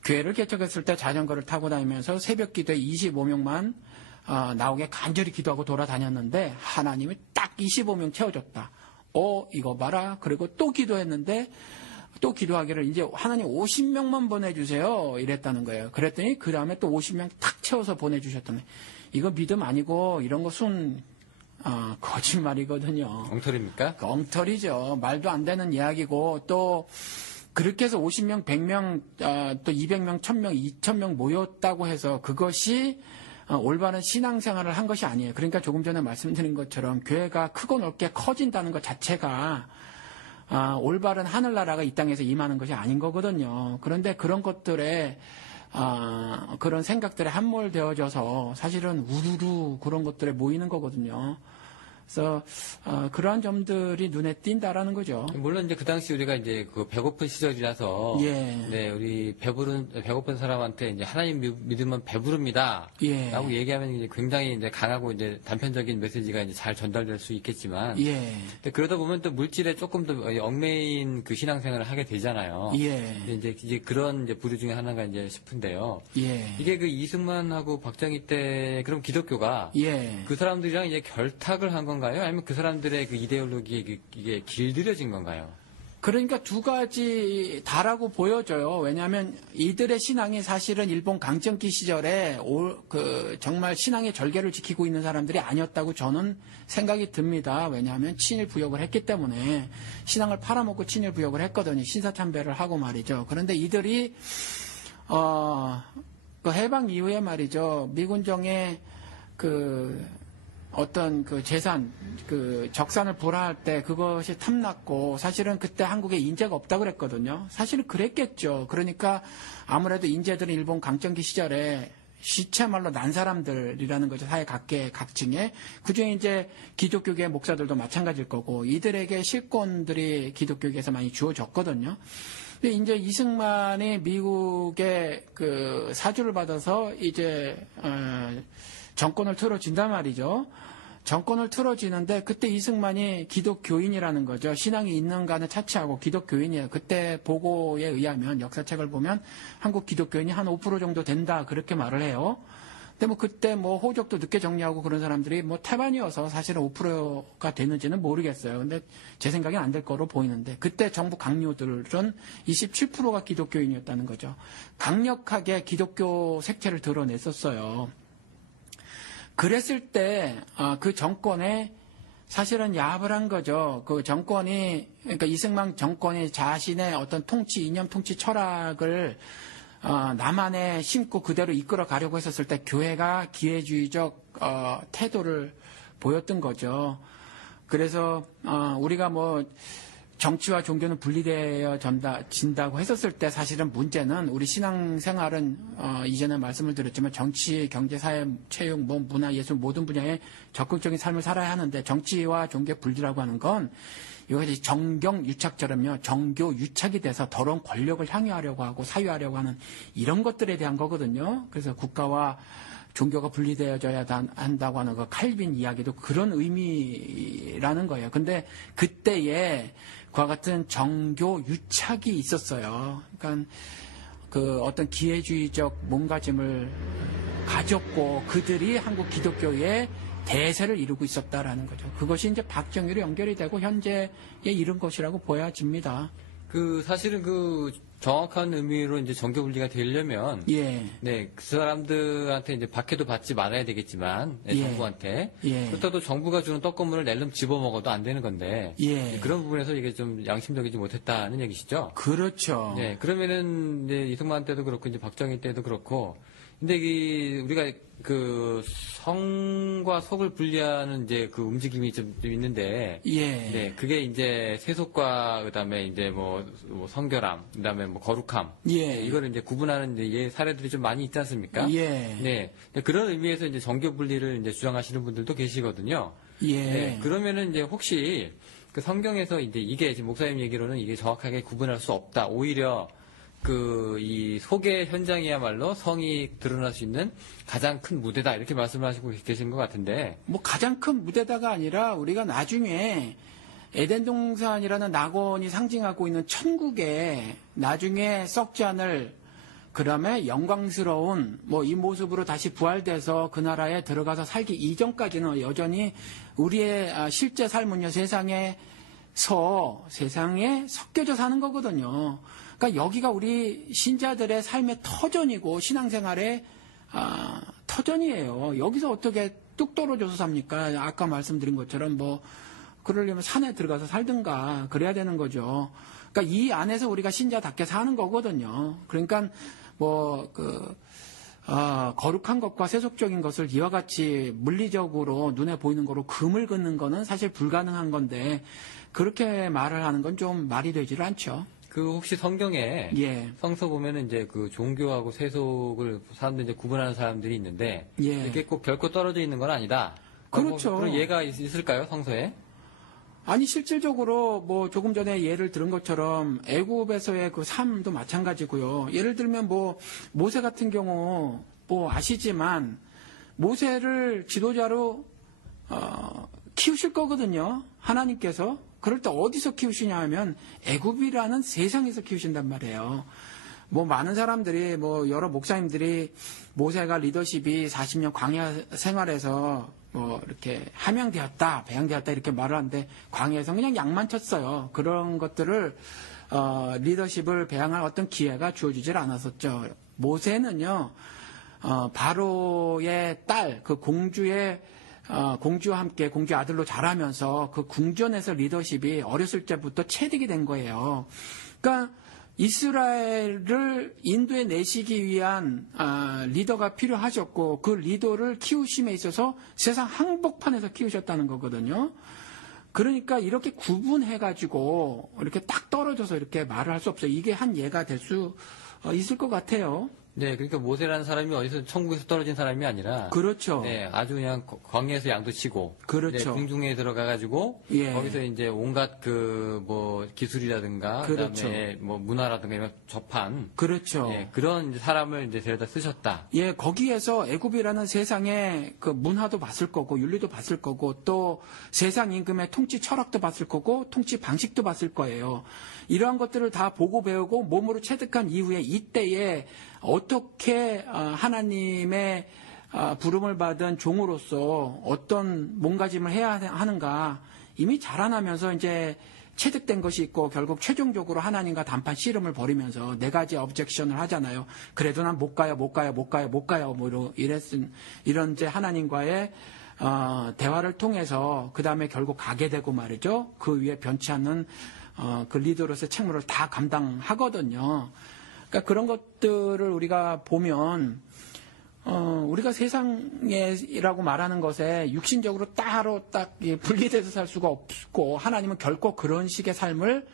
교회를 개척했을 때 자전거를 타고 다니면서 새벽 기도에 25명만 나오게 간절히 기도하고 돌아다녔는데 하나님이 딱 25명 채워줬다. 이거 봐라. 그리고 또 기도했는데 또 기도하기를 이제 하나님 50명만 보내주세요. 이랬다는 거예요. 그랬더니 그 다음에 또 50명 탁 채워서 보내주셨다네. 이거 믿음 아니고 이런 거 거짓말이거든요. 엉터리입니까? 엉터리죠. 말도 안 되는 이야기고 또 그렇게 해서 50명, 100명, 또 200명, 1000명, 2000명 모였다고 해서 그것이 올바른 신앙생활을 한 것이 아니에요. 그러니까 조금 전에 말씀드린 것처럼 교회가 크고 넓게 커진다는 것 자체가 올바른 하늘나라가 이 땅에서 임하는 것이 아닌 거거든요. 그런데 그런 것들에 그런 생각들에 함몰되어져서 사실은 우르르 그런 것들에 모이는 거거든요. 그래서 그러한 점들이 눈에 띈다라는 거죠. 물론 이제 그 당시 우리가 이제 그 배고픈 시절이라서 예. 네, 우리 배고픈 사람한테 이제 하나님 믿으면 배부릅니다. 예. 라고 얘기하면 이제 굉장히 이제 강하고 이제 단편적인 메시지가 이제 잘 전달될 수 있겠지만 예. 근데 그러다 보면 또 물질에 조금 더 얽매인 그 신앙생활을 하게 되잖아요. 예. 근데 이제 그런 이제 부류 중에 하나가 이제 싶은데요. 예. 이게 그 이승만하고 박정희 때 그럼 기독교가 예. 그 사람들이랑 이제 결탁을 한 건가요? 아니면 그 사람들의 그 이데올로기에 이게 길들여진 건가요? 그러니까 두 가지 다라고 보여져요. 왜냐하면 이들의 신앙이 사실은 일본 강점기 시절에 정말 신앙의 절개를 지키고 있는 사람들이 아니었다고 저는 생각이 듭니다. 왜냐하면 친일 부역을 했기 때문에 신앙을 팔아먹고 친일 부역을 했거든요. 신사참배를 하고 말이죠. 그런데 이들이 그 해방 이후에 말이죠. 미군정의 어떤 그 재산, 그 적산을 불화할 때 그것이 탐났고 사실은 그때 한국에 인재가 없다고 그랬거든요. 사실은 그랬겠죠. 그러니까 아무래도 인재들은 일본 강점기 시절에 시체말로 난 사람들이라는 거죠. 사회 각층에. 그중에 이제 기독교계 목사들도 마찬가지일 거고 이들에게 실권들이 기독교계에서 많이 주어졌거든요. 근데 이제 이승만이 미국의 그 사주를 받아서 이제 정권을 틀어진단 말이죠. 정권을 틀어지는데 그때 이승만이 기독교인이라는 거죠. 신앙이 있는가는 차치하고 기독교인이에요. 그때 보고에 의하면 역사책을 보면 한국 기독교인이 한 5% 정도 된다 그렇게 말을 해요. 근데 뭐 그때 뭐 호적도 늦게 정리하고 그런 사람들이 뭐 태반이어서 사실은 5%가 되는지는 모르겠어요. 근데 제 생각엔 안 될 거로 보이는데 그때 정부 강요들은 27%가 기독교인이었다는 거죠. 강력하게 기독교 색채를 드러냈었어요. 그랬을 때 그 정권에 사실은 야합을 한 거죠. 그 정권이 그러니까 이승만 정권이 자신의 어떤 통치 이념, 통치 철학을 남한에 심고 그대로 이끌어 가려고 했었을 때 교회가 기회주의적 태도를 보였던 거죠. 그래서 우리가 뭐 정치와 종교는 분리되어 진다고 했었을 때 사실은 문제는 우리 신앙생활은 이전에 말씀을 드렸지만 정치, 경제, 사회, 체육, 뭐 문화, 예술 모든 분야에 적극적인 삶을 살아야 하는데 정치와 종교의 분리라고 하는 건 이것이 정경유착처럼요. 정교 유착이 돼서 더러운 권력을 향유하려고 하고 사유하려고 하는 이런 것들에 대한 거거든요. 그래서 국가와 종교가 분리되어져야 한다고 하는 그 칼빈 이야기도 그런 의미라는 거예요. 근데 그때에 그와 같은 정교 유착이 있었어요. 그러니까 그 어떤 기회주의적 몸가짐을 가졌고 그들이 한국 기독교의 대세를 이루고 있었다라는 거죠. 그것이 이제 박정희로 연결이 되고 현재에 이른 것이라고 보여집니다. 사실은 정확한 의미로 이제 정교 분리가 되려면 예. 네, 그 사람들한테 이제 박해도 받지 말아야 되겠지만 예. 정부한테 예. 그렇다고 정부가 주는 떡고물을 낼름 집어먹어도 안 되는 건데 예. 그런 부분에서 이게 좀 양심적이지 못했다는 얘기시죠. 그렇죠. 네, 그러면은 이제 이승만 때도 그렇고 이제 박정희 때도 그렇고 근데 우리가 성과 속을 분리하는 이제 그 움직임이 좀 있는데, 예. 네, 그게 이제 세속과 그다음에 이제 뭐 성결함, 그다음에 뭐 거룩함, 예. 네, 이거를 이제 구분하는 이제 사례들이 좀 많이 있지 않습니까? 예. 네, 그런 의미에서 이제 정교 분리를 이제 주장하시는 분들도 계시거든요. 예. 네, 그러면은 이제 혹시 그 성경에서 이제 이게 지금 목사님 얘기로는 이게 정확하게 구분할 수 없다. 오히려 이 소개 현장이야말로 성이 드러날 수 있는 가장 큰 무대다 이렇게 말씀하시고 계신 것 같은데 뭐 가장 큰 무대다가 아니라 우리가 나중에 에덴 동산이라는 낙원이 상징하고 있는 천국에 나중에 썩지 않을 그다음에 영광스러운 뭐 이 모습으로 다시 부활돼서 그 나라에 들어가서 살기 이전까지는 여전히 우리의 실제 삶은요 세상에 섞여져 사는 거거든요. 그러니까 여기가 우리 신자들의 삶의 터전이고 신앙생활의 터전이에요. 여기서 어떻게 뚝 떨어져서 삽니까? 아까 말씀드린 것처럼 뭐 그러려면 산에 들어가서 살든가 그래야 되는 거죠. 그러니까 이 안에서 우리가 신자답게 사는 거거든요. 그러니까 거룩한 것과 세속적인 것을 이와 같이 물리적으로 눈에 보이는 거로 금을 긋는 거는 사실 불가능한 건데 그렇게 말을 하는 건 좀 말이 되질 않죠. 혹시 성경에 예. 성서 보면은 이제 종교하고 세속을 사람들이 이제 구분하는 사람들이 있는데 예. 이게 꼭 결코 떨어져 있는 건 아니다. 그렇죠. 그런 예가 있을까요, 성서에? 아니 실질적으로 뭐 조금 전에 예를 들은 것처럼 애굽에서의 그 삶도 마찬가지고요. 예를 들면 뭐 모세 같은 경우 뭐 아시지만 모세를 지도자로 키우실 거거든요. 하나님께서. 그럴 때 어디서 키우시냐 하면 애굽이라는 세상에서 키우신단 말이에요. 뭐 많은 사람들이 뭐 여러 목사님들이 모세가 리더십이 40년 광야 생활에서 뭐 이렇게 함양되었다, 배양되었다 이렇게 말을 하는데 광야에서 그냥 양만 쳤어요. 그런 것들을 리더십을 배양할 어떤 기회가 주어지질 않았었죠. 모세는요, 바로의 딸, 그 공주와 함께 공주 아들로 자라면서 그 궁전에서 리더십이 어렸을 때부터 체득이 된 거예요. 그러니까 이스라엘을 인도에 내시기 위한 리더가 필요하셨고 그 리더를 키우심에 있어서 세상 한복판에서 키우셨다는 거거든요. 그러니까 이렇게 구분해가지고 이렇게 딱 떨어져서 이렇게 말을 할 수 없어요. 이게 한 예가 될 수 있을 것 같아요. 네, 그러니까 모세라는 사람이 어디서 천국에서 떨어진 사람이 아니라 그렇죠. 네, 아주 그냥 광야에서 양도 치고 그렇죠. 네, 궁중에 들어가가지고 예. 거기서 이제 온갖 뭐 기술이라든가 그렇죠. 그다음에 뭐 문화라든가 이런 접한 그렇죠. 네, 그런 이제 사람을 이제 데려다 쓰셨다. 예, 거기에서 애굽이라는 세상의 그 문화도 봤을 거고 윤리도 봤을 거고 또 세상 임금의 통치 철학도 봤을 거고 통치 방식도 봤을 거예요. 이러한 것들을 다 보고 배우고 몸으로 체득한 이후에 이때에 어떻게 하나님의 부름을 받은 종으로서 어떤 몸가짐을 해야 하는가 이미 자라나면서 이제 체득된 것이 있고 결국 최종적으로 하나님과 단판 씨름을 벌이면서 네 가지 objection을 하잖아요. 그래도 난 못 가요. 뭐 이런 이제 하나님과의 대화를 통해서 그 다음에 결국 가게 되고 말이죠. 그 위에 변치 않는 그 리더로서의 책무를 다 감당하거든요. 그러니까 그런 것들을 우리가 보면 우리가 세상이라고 말하는 것에 육신적으로 따로 딱 분리돼서 살 수가 없고 하나님은 결코 그런 식의 삶을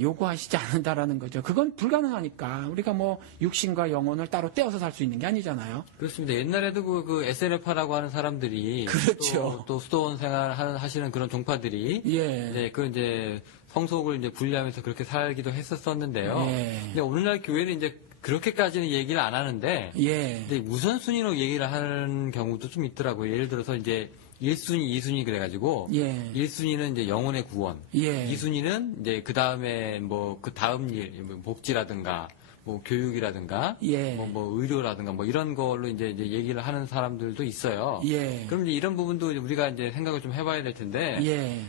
요구하시지 않는다라는 거죠. 그건 불가능하니까 우리가 뭐 육신과 영혼을 따로 떼어서 살 수 있는 게 아니잖아요. 그렇습니다. 옛날에도 그 SNF라고 하는 사람들이 그렇죠. 또 수도원 생활 하시는 그런 종파들이 예. 이제 성속을 이제 분리하면서 그렇게 살기도 했었었는데요. 예. 근데 오늘날 교회는 이제 그렇게까지는 얘기를 안 하는데 예. 근데 우선순위로 얘기를 하는 경우도 좀 있더라고요. 예를 들어서 이제 1순위, 2순위 그래가지고 예. 1순위는 이제 영혼의 구원, 예. 2순위는 이제 그 다음에 뭐 그 다음 일, 뭐 복지라든가 뭐 교육이라든가 예. 뭐 의료라든가 뭐 이런 걸로 이제 얘기를 하는 사람들도 있어요. 예. 그럼 이제 이런 부분도 이제 우리가 이제 생각을 좀 해봐야 될 텐데 예.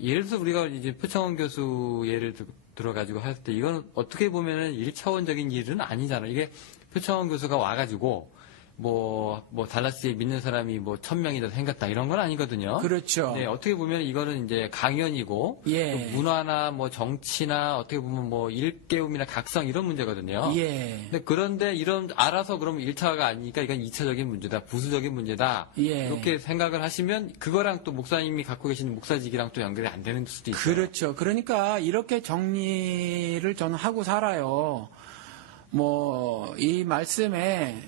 예를 들어서 우리가 이제 표창원 교수 예를 들어가지고 할 때 이건 어떻게 보면은 1차원적인 일은 아니잖아요. 이게 표창원 교수가 와가지고 뭐 달라스에 믿는 사람이 뭐 1000명이 더 생겼다 이런 건 아니거든요. 그렇죠. 네, 어떻게 보면 이거는 이제 강연이고 예. 또 문화나 뭐 정치나 어떻게 보면 뭐 일깨움이나 각성 이런 문제거든요. 예. 그런데 이런 알아서 그러면 1차가 아니니까 이건 2차적인 문제다, 부수적인 문제다. 예. 이렇게 생각을 하시면 그거랑 또 목사님이 갖고 계시는 목사직이랑 또 연결이 안 되는 수도 있어요. 그렇죠. 그러니까 이렇게 정리를 저는 하고 살아요. 뭐 이 말씀에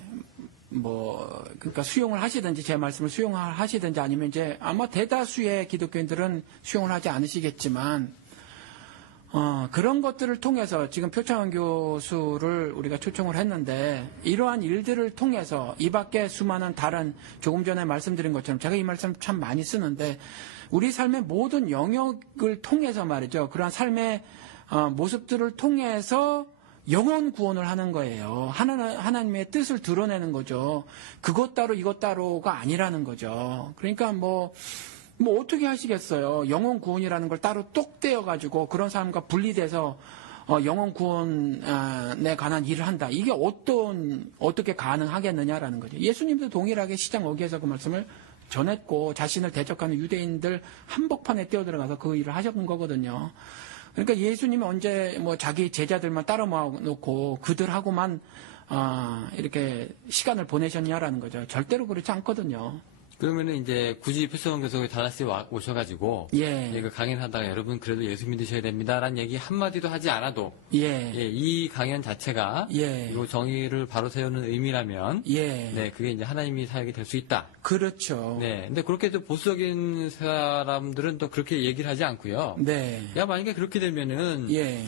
그러니까 수용을 하시든지 제 말씀을 수용을 하시든지 아니면 이제 아마 대다수의 기독교인들은 수용을 하지 않으시겠지만, 그런 것들을 통해서 지금 표창원 교수를 우리가 초청을 했는데 이러한 일들을 통해서 이 밖에 수많은 다른 조금 전에 말씀드린 것처럼 제가 이 말씀 참 많이 쓰는데 우리 삶의 모든 영역을 통해서 말이죠. 그러한 삶의 모습들을 통해서 영혼 구원을 하는 거예요. 하나님의 뜻을 드러내는 거죠. 그것 따로 이것 따로가 아니라는 거죠. 그러니까 뭐 어떻게 하시겠어요. 영혼 구원이라는 걸 따로 똑 떼어가지고 그런 사람과 분리돼서 영혼 구원에 관한 일을 한다. 이게 어떻게 가능하겠느냐라는 거죠. 예수님도 동일하게 시장 어귀에서 그 말씀을 전했고 자신을 대적하는 유대인들 한복판에 뛰어들어가서 그 일을 하셨던 거거든요. 그러니까 예수님이 언제 뭐 자기 제자들만 따로 모아놓고 그들하고만 이렇게 시간을 보내셨냐라는 거죠. 절대로 그렇지 않거든요. 그러면은 이제 굳이 표창원 교수가 달라스에 오셔가지고 예. 그 강연하다가 여러분 그래도 예수 믿으셔야 됩니다라는 얘기 한마디도 하지 않아도 예. 이 강연 자체가 예. 이 정의를 바로 세우는 의미라면 예. 네, 그게 이제 하나님이 사역이 될 수 있다. 그렇죠. 네. 근데 그렇게 또 보수적인 사람들은 또 그렇게 얘기를 하지 않고요. 네. 야, 만약에 그렇게 되면은 예.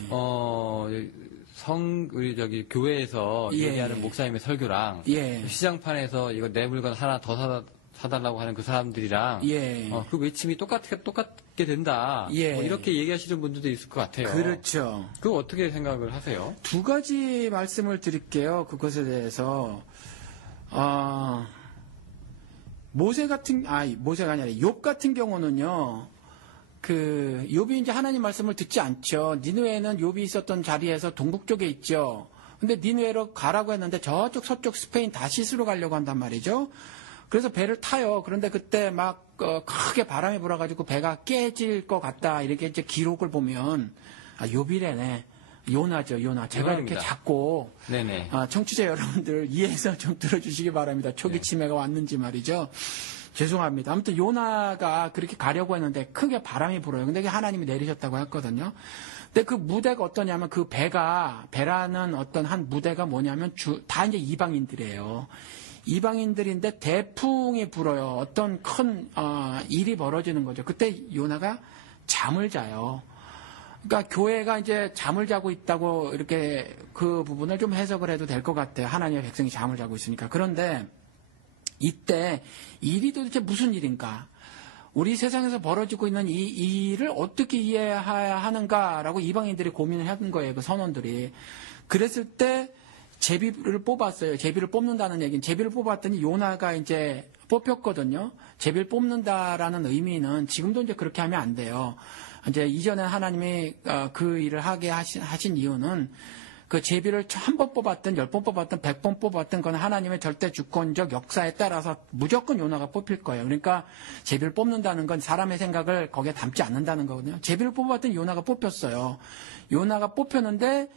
우리 교회에서 예. 얘기하는 목사님의 설교랑 예. 시장판에서 이거 내 물건 하나 더 사달라고 하는 그 사람들이랑 예. 그 외침이 똑같게 된다. 예. 뭐 이렇게 얘기하시는 분들도 있을 것 같아요. 그렇죠. 그거 어떻게 생각을 하세요? 두 가지 말씀을 드릴게요. 그것에 대해서. 모세가 아니라 욥 같은 경우는요. 욥이 이제 하나님 말씀을 듣지 않죠. 니느웨는 욥이 있었던 자리에서 동북 쪽에 있죠. 근데 니느웨로 가라고 했는데 저쪽 서쪽 스페인 다시스로 가려고 한단 말이죠. 그래서 배를 타요. 그런데 그때 막 크게 바람이 불어가지고 배가 깨질 것 같다. 이렇게 이제 기록을 보면 욥이래네. 요나죠, 요나. 제가 요나입니다. 이렇게 작고 네네. 청취자 여러분들 이해해서 좀 들어주시기 바랍니다. 초기 치매가 왔는지 말이죠. 죄송합니다. 아무튼 요나가 그렇게 가려고 했는데 크게 바람이 불어요. 근데 그게 하나님이 내리셨다고 했거든요. 근데 그 무대가 어떠냐면 그 배라는 어떤 한 무대가 뭐냐면 다 이제 이방인들이에요. 이방인들인데 대풍이 불어요. 어떤 큰 일이 벌어지는 거죠. 그때 요나가 잠을 자요. 그러니까 교회가 이제 잠을 자고 있다고 이렇게 그 부분을 좀 해석을 해도 될 것 같아요. 하나님의 백성이 잠을 자고 있으니까. 그런데 이때 일이 도대체 무슨 일인가? 우리 세상에서 벌어지고 있는 이 일을 어떻게 이해해야 하는가라고 이방인들이 고민을 하는 거예요. 그 선원들이. 그랬을 때 제비를 뽑았어요. 제비를 뽑는다는 얘기는 제비를 뽑았더니 요나가 이제 뽑혔거든요. 제비를 뽑는다라는 의미는 지금도 이제 그렇게 하면 안 돼요. 이제 이전에 하나님이 그 일을 하게 하신 이유는 그 제비를 한 번 뽑았든 10번 뽑았든 100번 뽑았든 그건 하나님의 절대 주권적 역사에 따라서 무조건 요나가 뽑힐 거예요. 그러니까 제비를 뽑는다는 건 사람의 생각을 거기에 담지 않는다는 거거든요. 제비를 뽑았더니 요나가 뽑혔어요. 요나가 뽑혔는데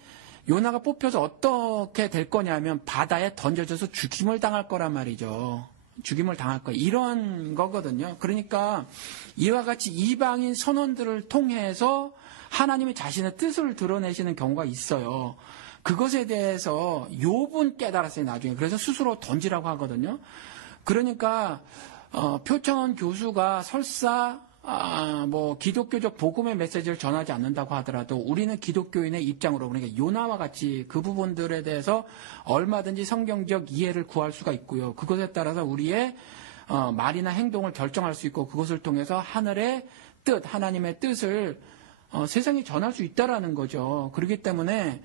요나가 뽑혀서 어떻게 될 거냐면 바다에 던져져서 죽임을 당할 거란 말이죠. 죽임을 당할 거예요. 이런 거거든요. 그러니까 이와 같이 이방인 선원들을 통해서 하나님이 자신의 뜻을 드러내시는 경우가 있어요. 그것에 대해서 욥은 깨달았어요. 나중에. 그래서 스스로 던지라고 하거든요. 그러니까 표창원 교수가 설사 뭐 기독교적 복음의 메시지를 전하지 않는다고 하더라도 우리는 기독교인의 입장으로 그러니까 요나와 같이 그 부분들에 대해서 얼마든지 성경적 이해를 구할 수가 있고요. 그것에 따라서 우리의 말이나 행동을 결정할 수 있고 그것을 통해서 하늘의 뜻, 하나님의 뜻을 세상에 전할 수 있다라는 거죠. 그렇기 때문에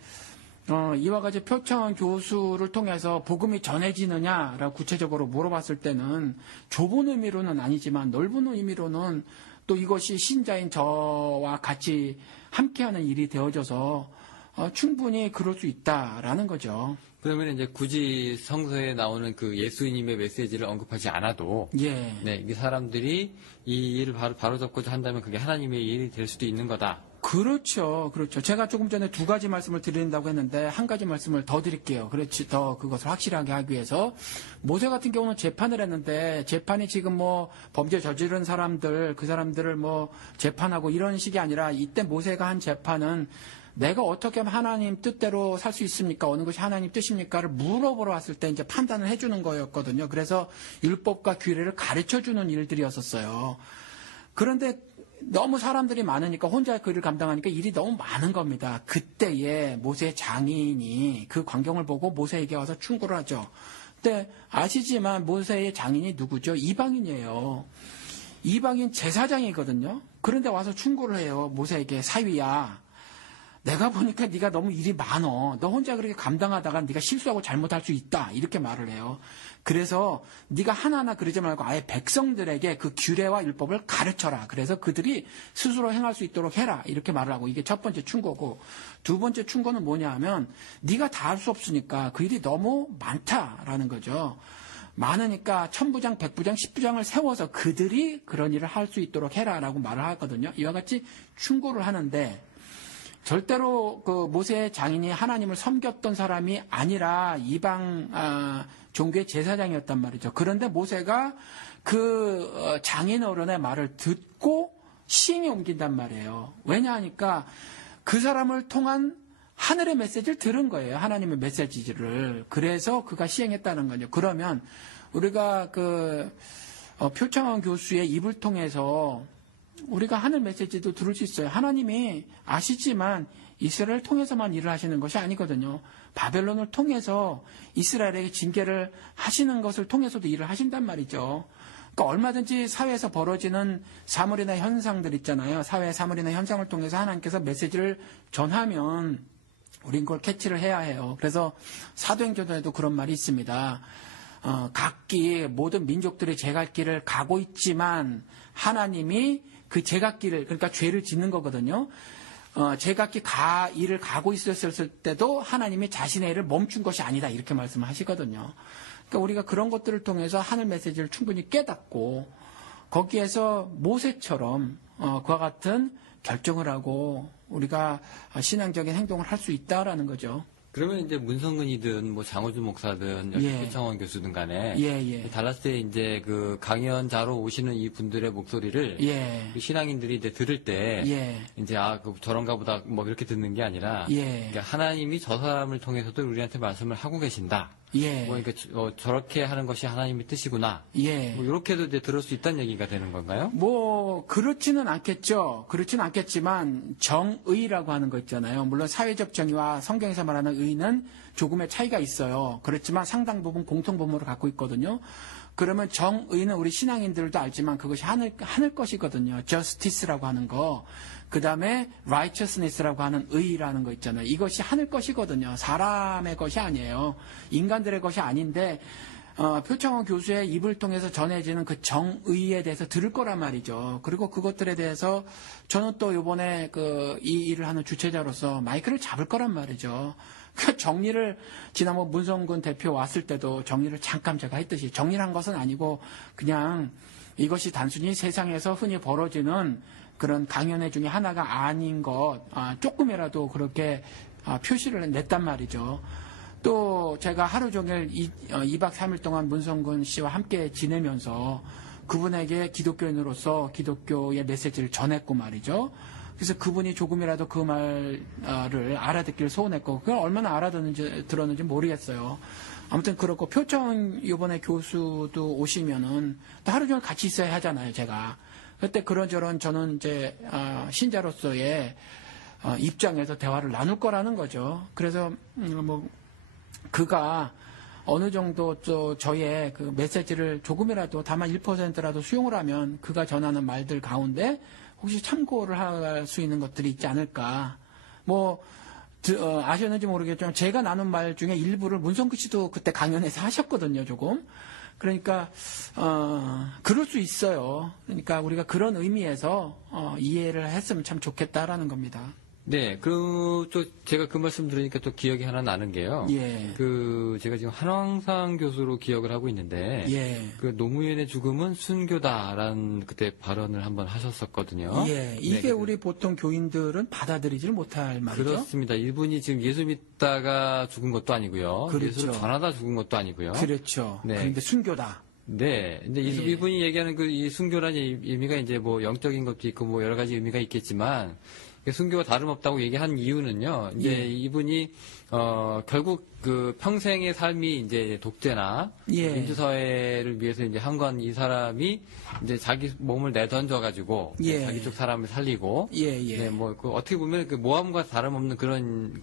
이와 같이 표창원 교수를 통해서 복음이 전해지느냐라고 구체적으로 물어봤을 때는 좁은 의미로는 아니지만 넓은 의미로는 또 이것이 신자인 저와 같이 함께하는 일이 되어져서 충분히 그럴 수 있다라는 거죠. 그러면 이제 굳이 성서에 나오는 그 예수님의 메시지를 언급하지 않아도 예. 네, 이 사람들이 이 일을 바로잡고자 한다면 그게 하나님의 일이 될 수도 있는 거다. 그렇죠. 그렇죠. 제가 조금 전에 두 가지 말씀을 드린다고 했는데 한 가지 말씀을 더 드릴게요. 그렇지. 더 그것을 확실하게 하기 위해서. 모세 같은 경우는 재판을 했는데 재판이 지금 뭐 범죄 저지른 사람들, 그 사람들을 뭐 재판하고 이런 식이 아니라 이때 모세가 한 재판은 내가 어떻게 하면 하나님 뜻대로 살 수 있습니까? 어느 것이 하나님 뜻입니까를 물어보러 왔을 때 이제 판단을 해주는 거였거든요. 그래서 율법과 규례를 가르쳐주는 일들이었었어요. 그런데 너무 사람들이 많으니까 혼자 그 일을 감당하니까 일이 너무 많은 겁니다. 그때에 모세 장인이 그 광경을 보고 모세에게 와서 충고를 하죠. 근데 아시지만 모세의 장인이 누구죠? 이방인이에요. 이방인 제사장이거든요. 그런데 와서 충고를 해요. 모세에게 사위야. 내가 보니까 네가 너무 일이 많어. 너 혼자 그렇게 감당하다가 네가 실수하고 잘못할 수 있다. 이렇게 말을 해요. 그래서 네가 하나하나 그러지 말고 아예 백성들에게 그 규례와 율법을 가르쳐라. 그래서 그들이 스스로 행할 수 있도록 해라. 이렇게 말을 하고 이게 첫 번째 충고고 두 번째 충고는 뭐냐 하면 네가 다 할 수 없으니까 그 일이 너무 많다라는 거죠. 많으니까 천부장, 백부장, 십부장을 세워서 그들이 그런 일을 할 수 있도록 해라라고 말을 하거든요. 이와 같이 충고를 하는데 절대로 그 모세의 장인이 하나님을 섬겼던 사람이 아니라 이방 종교의 제사장이었단 말이죠. 그런데 모세가 그 장인 어른의 말을 듣고 시행에 옮긴단 말이에요. 왜냐하니까 그 사람을 통한 하늘의 메시지를 들은 거예요. 하나님의 메시지를. 그래서 그가 시행했다는 거죠. 그러면 우리가 그 표창원 교수의 입을 통해서 우리가 하늘 메시지도 들을 수 있어요. 하나님이 아시지만 이스라엘을 통해서만 일을 하시는 것이 아니거든요. 바벨론을 통해서 이스라엘에게 징계를 하시는 것을 통해서도 일을 하신단 말이죠. 그러니까 얼마든지 사회에서 벌어지는 사물이나 현상들 있잖아요. 사회의 사물이나 현상을 통해서 하나님께서 메시지를 전하면 우린 그걸 캐치를 해야 해요. 그래서 사도행전에도 그런 말이 있습니다. 각기 모든 민족들이 제갈길을 가고 있지만 하나님이 그 제각기를 그러니까 죄를 짓는 거거든요. 제각기 일을 가고 있었을 때도 하나님이 자신의 일을 멈춘 것이 아니다 이렇게 말씀하시거든요. 그러니까 우리가 그런 것들을 통해서 하늘 메시지를 충분히 깨닫고 거기에서 모세처럼 그와 같은 결정을 하고 우리가 신앙적인 행동을 할 수 있다라는 거죠. 그러면 이제 문성근이든 뭐 장호준 목사든 예. 표창원 교수든 간에 예. 달라스에 이제 그 강연자로 오시는 이 분들의 목소리를 예. 우리 신앙인들이 이제 들을 때 예. 이제 그 저런가 보다 뭐 이렇게 듣는 게 아니라 예. 그러니까 하나님이 저 사람을 통해서도 우리한테 말씀을 하고 계신다. 예. 뭐 그러니까 저렇게 하는 것이 하나님의 뜻이구나. 예. 뭐 이렇게도 이제 들을 수 있다는 얘기가 되는 건가요? 뭐 그렇지는 않겠죠. 그렇지는 않겠지만 정의라고 하는 거 있잖아요. 물론 사회적 정의와 성경에서 말하는 의는 조금의 차이가 있어요. 그렇지만 상당 부분 공통분모를 갖고 있거든요. 그러면 정의는 우리 신앙인들도 알지만 그것이 하늘 것이거든요. justice라고 하는 거. 그 다음에 righteousness라고 하는 의라는 거 있잖아요. 이것이 하늘 것이거든요. 사람의 것이 아니에요. 인간들의 것이 아닌데 표창원 교수의 입을 통해서 전해지는 그 정의에 대해서 들을 거란 말이죠. 그리고 그것들에 대해서 저는 또 이번에 이 일을 하는 주체자로서 마이크를 잡을 거란 말이죠. 그 정리를 지난번 문성근 대표 왔을 때도 정리를 잠깐 제가 했듯이 정리를 한 것은 아니고 그냥 이것이 단순히 세상에서 흔히 벌어지는 그런 강연회 중에 하나가 아닌 것 조금이라도 그렇게 표시를 냈단 말이죠. 또 제가 하루 종일 2박 3일 동안 문성근 씨와 함께 지내면서 그분에게 기독교인으로서 기독교의 메시지를 전했고 말이죠. 그래서 그분이 조금이라도 그 말을 알아듣기를 소원했고 그걸 얼마나 들었는지 모르겠어요. 아무튼 그렇고 표창원 이번에 교수도 오시면은 또 하루 종일 같이 있어야 하잖아요, 제가. 그때 그런저런 저는 이제 신자로서의 입장에서 대화를 나눌 거라는 거죠. 그래서 뭐 그가 어느 정도 또 저의 그 메시지를 조금이라도 다만 1%라도 수용을 하면 그가 전하는 말들 가운데 혹시 참고를 할 수 있는 것들이 있지 않을까. 뭐 아셨는지 모르겠지만 제가 나눈 말 중에 일부를 문성규 씨도 그때 강연에서 하셨거든요, 조금. 그러니까 그럴 수 있어요. 그러니까 우리가 그런 의미에서 이해를 했으면 참 좋겠다라는 겁니다. 네, 또 제가 그 말씀 들으니까 또 기억이 하나 나는 게요. 예. 제가 지금 한왕상 교수로 기억을 하고 있는데, 예. 그 노무현의 죽음은 순교다라는 그때 발언을 한번 하셨었거든요. 예. 이게 네, 우리 보통 교인들은 받아들이질 못할 말이죠. 그렇습니다. 이분이 지금 예수 믿다가 죽은 것도 아니고요. 그렇죠. 예수를 전하다 죽은 것도 아니고요. 그렇죠. 네. 그런데 순교다. 네. 근데 예. 이분이 얘기하는 이 순교라는 의미가 이제 뭐 영적인 것도 있고 뭐 여러 가지 의미가 있겠지만, 순교와 다름없다고 얘기한 이유는요. 이제 예. 이분이 결국 그 평생의 삶이 이제 독재나 예. 민주사회를 위해서 이제 한 건 이 사람이 이제 자기 몸을 내던져 가지고 예. 자기 쪽 사람을 살리고 예, 예. 네, 뭐 어떻게 보면 그 모함과 다름없는 그런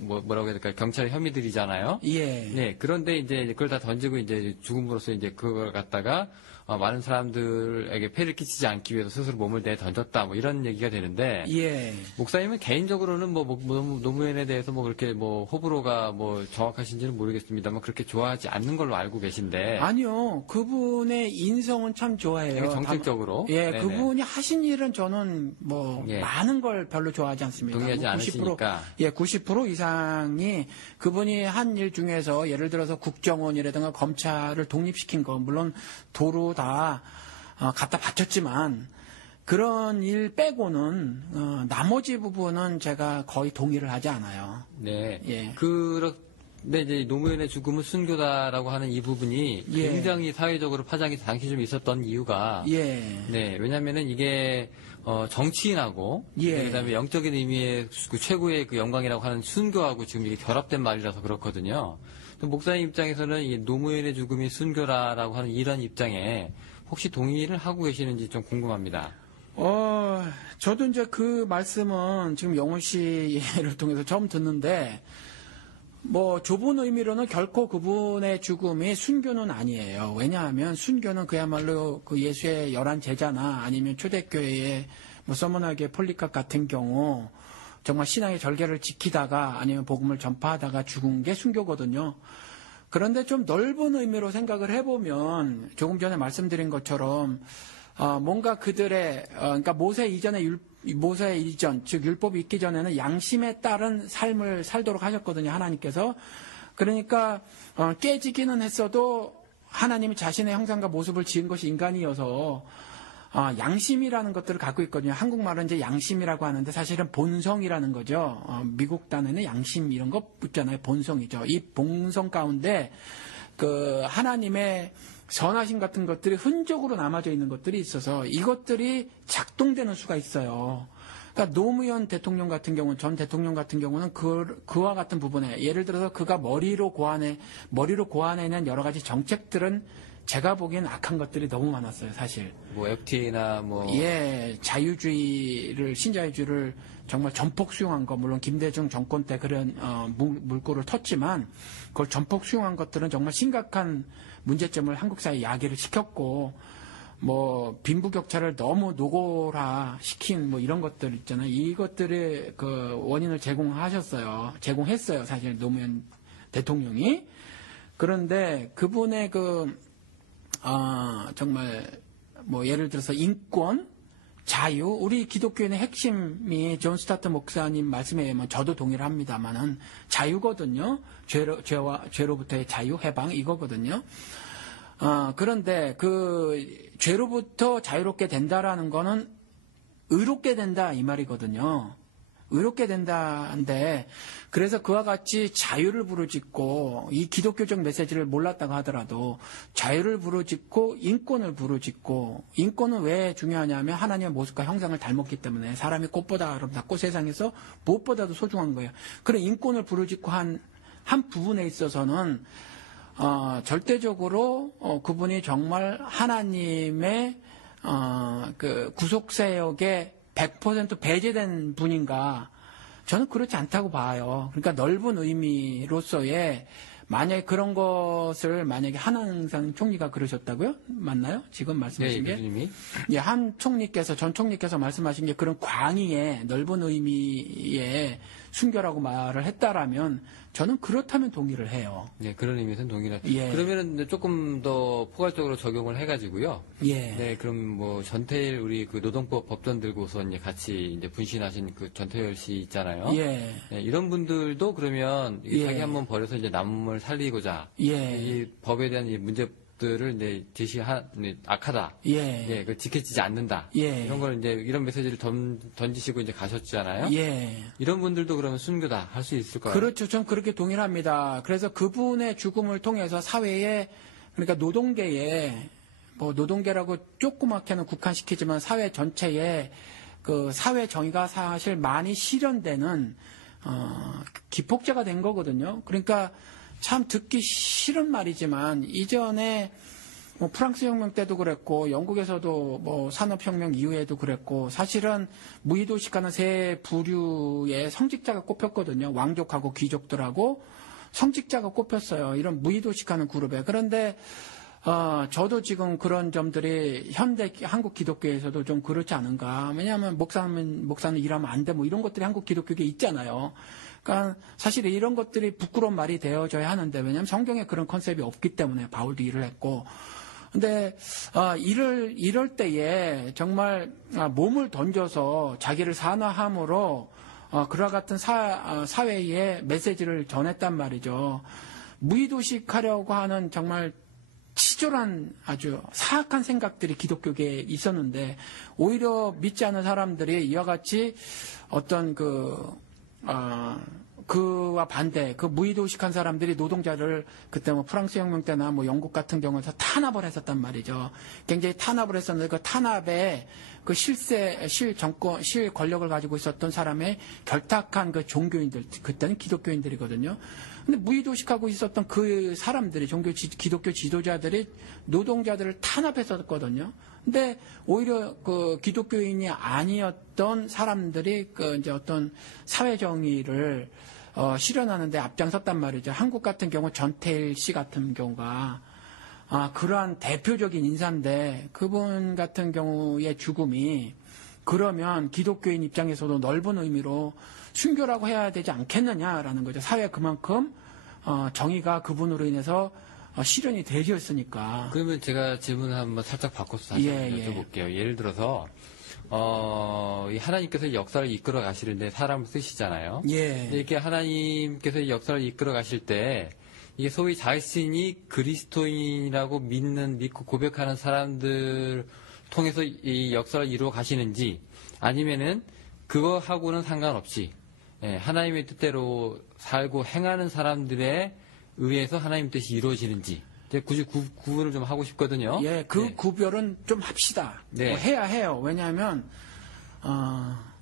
뭐라고 해야 될까요? 경찰 혐의들이잖아요. 예. 네. 그런데 이제 그걸 다 던지고 이제 죽음으로써 이제 그걸 갖다가 많은 사람들에게 폐를 끼치지 않기 위해서 스스로 몸을 내던졌다, 뭐 이런 얘기가 되는데, 예. 목사님은 개인적으로는 노무현에 대해서 뭐 그렇게 뭐 호불호가 뭐 정확하신지는 모르겠습니다만 그렇게 좋아하지 않는 걸로 알고 계신데, 아니요. 그분의 인성은 참 좋아해요. 되게 정책적으로, 예, 네네. 그분이 하신 일은 저는 뭐 예. 많은 걸 별로 좋아하지 않습니다. 동의하지 뭐 90%, 않으시니까. 예, 90% 이상이 그분이 한 일 중에서 예를 들어서 국정원이라든가 검찰을 독립시킨 거, 물론 도로 다 갖다 바쳤지만 그런 일 빼고는 나머지 부분은 제가 거의 동의를 하지 않아요. 네. 예. 근데 이제 노무현의 죽음은 순교다라고 하는 이 부분이 예. 굉장히 사회적으로 파장이 당시 좀 있었던 이유가, 예. 네, 왜냐면은 이게 정치인하고, 예. 네, 그다음에 영적인 의미의 그 최고의 그 영광이라고 하는 순교하고 지금 이게 결합된 말이라서 그렇거든요. 또 목사님 입장에서는 이 노무현의 죽음이 순교라라고 하는 이런 입장에 혹시 동의를 하고 계시는지 좀 궁금합니다. 저도 이제 그 말씀은 지금 영훈 씨 예를 통해서 처음 듣는데, 뭐 좁은 의미로는 결코 그분의 죽음이 순교는 아니에요. 왜냐하면 순교는 그야말로 그 예수의 11 제자나 아니면 초대교회의 뭐 서문학의 폴리캅 같은 경우 정말 신앙의 절개를 지키다가 아니면 복음을 전파하다가 죽은 게 순교거든요. 그런데 좀 넓은 의미로 생각을 해보면 조금 전에 말씀드린 것처럼 뭔가 그들의 그러니까 모세 이전 즉 율법이 있기 전에는 양심에 따른 삶을 살도록 하셨거든요, 하나님께서. 그러니까 깨지기는 했어도 하나님이 자신의 형상과 모습을 지은 것이 인간이어서 양심이라는 것들을 갖고 있거든요. 한국말은 이제 양심이라고 하는데 사실은 본성이라는 거죠. 미국 단어에는 양심 이런 거 붙잖아요. 본성이죠. 이 본성 가운데 그 하나님의 선하심 같은 것들이 흔적으로 남아져 있는 것들이 있어서 이것들이 작동되는 수가 있어요. 그러니까 노무현 대통령 같은 경우는, 전 대통령 같은 경우는 그와 같은 부분에 예를 들어서 그가 머리로 고안해낸 여러 가지 정책들은 제가 보기엔 악한 것들이 너무 많았어요, 사실. 뭐 FTA나 뭐 예, 신자유주의를 정말 전폭 수용한 거, 물론 김대중 정권 때 그런 물꼬를 텄지만 그걸 전폭 수용한 것들은 정말 심각한 문제점을 한국 사회에 야기를 시켰고, 뭐 빈부격차를 너무 노골화 시킨 뭐 이런 것들 있잖아요. 이것들의 그 원인을 제공했어요, 사실 노무현 대통령이. 그런데 그분의 정말 뭐 예를 들어서 인권, 자유, 우리 기독교인의 핵심이 존 스타트 목사님 말씀에 의하면 저도 동의를 합니다만은 자유거든요. 죄로부터의 자유, 해방 이거거든요. 그런데 그 죄로부터 자유롭게 된다라는 거는 의롭게 된다 이 말이거든요. 의롭게 된다는데, 그래서 그와 같이 자유를 부르짖고 이 기독교적 메시지를 몰랐다고 하더라도 자유를 부르짖고 인권을 부르짖고, 인권은 왜 중요하냐면 하나님의 모습과 형상을 닮았기 때문에 사람이 꽃보다 아름답고 세상에서 무엇보다도 소중한 거예요. 그런 인권을 부르짖고 한 부분에 있어서는 절대적으로 그분이 정말 하나님의 그 구속세역에 100% 배제된 분인가? 저는 그렇지 않다고 봐요. 그러니까 넓은 의미로서의 만약에 그런 것을 만약에 한항상 총리가 그러셨다고요? 맞나요? 지금 말씀하신 네, 게? 교수님이. 예, 전 총리께서 말씀하신 게 그런 광의의 넓은 의미의 순교라고 말을 했다라면 저는 그렇다면 동의를 해요. 네, 그런 의미에서는 동일한. 예. 그러면은 이제 조금 더 포괄적으로 적용을 해가지고요. 예. 네, 그럼 뭐 전태일 우리 그 노동법 법전 들고서 이제 같이 이제 분신하신 그 전태일 씨 있잖아요. 예. 네, 이런 분들도 그러면 이 예. 자기 한번 버려서 이제 남을 살리고자 예. 이 법에 대한 이 문제들을 이제 악하다. 예. 예, 그 지켜지지 않는다. 예. 이런 걸 이제 이런 메시지를 던지시고 이제 가셨잖아요. 예. 이런 분들도 그러면 순교다 할 수 있을까요? 그렇죠. 전 그렇게 동일합니다. 그래서 그분의 죽음을 통해서 사회에, 그러니까 노동계에, 뭐 노동계라고 조그맣게는 국한시키지만 사회 전체에 그 사회 정의가 사실 많이 실현되는 기폭제가 된 거거든요. 그러니까 참 듣기 싫은 말이지만 이전에 뭐 프랑스 혁명 때도 그랬고 영국에서도 뭐 산업혁명 이후에도 그랬고 사실은 무의도식하는 세 부류의 성직자가 꼽혔거든요. 왕족하고 귀족들하고 성직자가 꼽혔어요. 이런 무의도식하는 그룹에. 그런데 저도 지금 그런 점들이 현대 한국 기독교에서도 좀 그렇지 않은가. 왜냐하면 목사는 일하면 안 돼. 뭐 이런 것들이 한국 기독교에 있잖아요. 그러니까 사실 이런 것들이 부끄러운 말이 되어져야 하는데 왜냐하면 성경에 그런 컨셉이 없기 때문에 바울도 일을 했고. 근데 이럴 때에 정말 몸을 던져서 자기를 산화함으로 그와 같은 사회에 메시지를 전했단 말이죠. 무의도식하려고 하는 정말 치졸한 아주 사악한 생각들이 기독교계에 있었는데 오히려 믿지 않는 사람들이 이와 같이 어떤 그와 반대, 그 무의도식한 사람들이 노동자를 그때 뭐 프랑스 혁명 때나 뭐 영국 같은 경우에서 탄압을 했었단 말이죠. 굉장히 탄압을 했었는데 그 탄압에 그 실 권력을 가지고 있었던 사람의 결탁한 그 종교인들, 그때는 기독교인들이거든요. 근데 무의도식하고 있었던 그 사람들이 기독교 지도자들이 노동자들을 탄압했었거든요. 근데 오히려 그 기독교인이 아니었던 사람들이 그 이제 어떤 사회 정의를 실현하는데 앞장섰단 말이죠. 한국 같은 경우 전태일 씨 같은 경우가 그러한 대표적인 인사인데 그분 같은 경우의 죽음이 그러면 기독교인 입장에서도 넓은 의미로 순교라고 해야 되지 않겠느냐라는 거죠. 사회 그만큼 정의가 그분으로 인해서 실현이 되었으니까. 그러면 제가 질문 한번 살짝 바꿔서 다시 예. 여쭤볼게요. 예를 들어서 이 하나님께서 역사를 이끌어 가시는데 사람을 쓰시잖아요. 예. 근데 이렇게 하나님께서 이 역사를 이끌어 가실 때 이게 소위 자신이 그리스도인이라고 믿고 고백하는 사람들 통해서 이 역사를 이루어 가시는지 아니면은 그거하고는 상관없이 하나님의 뜻대로 살고 행하는 사람들에 의해서 하나님 뜻이 이루어지는지 굳이 구분을 좀 하고 싶거든요. 예, 구별은 좀 합시다. 네. 뭐 해야 해요. 왜냐하면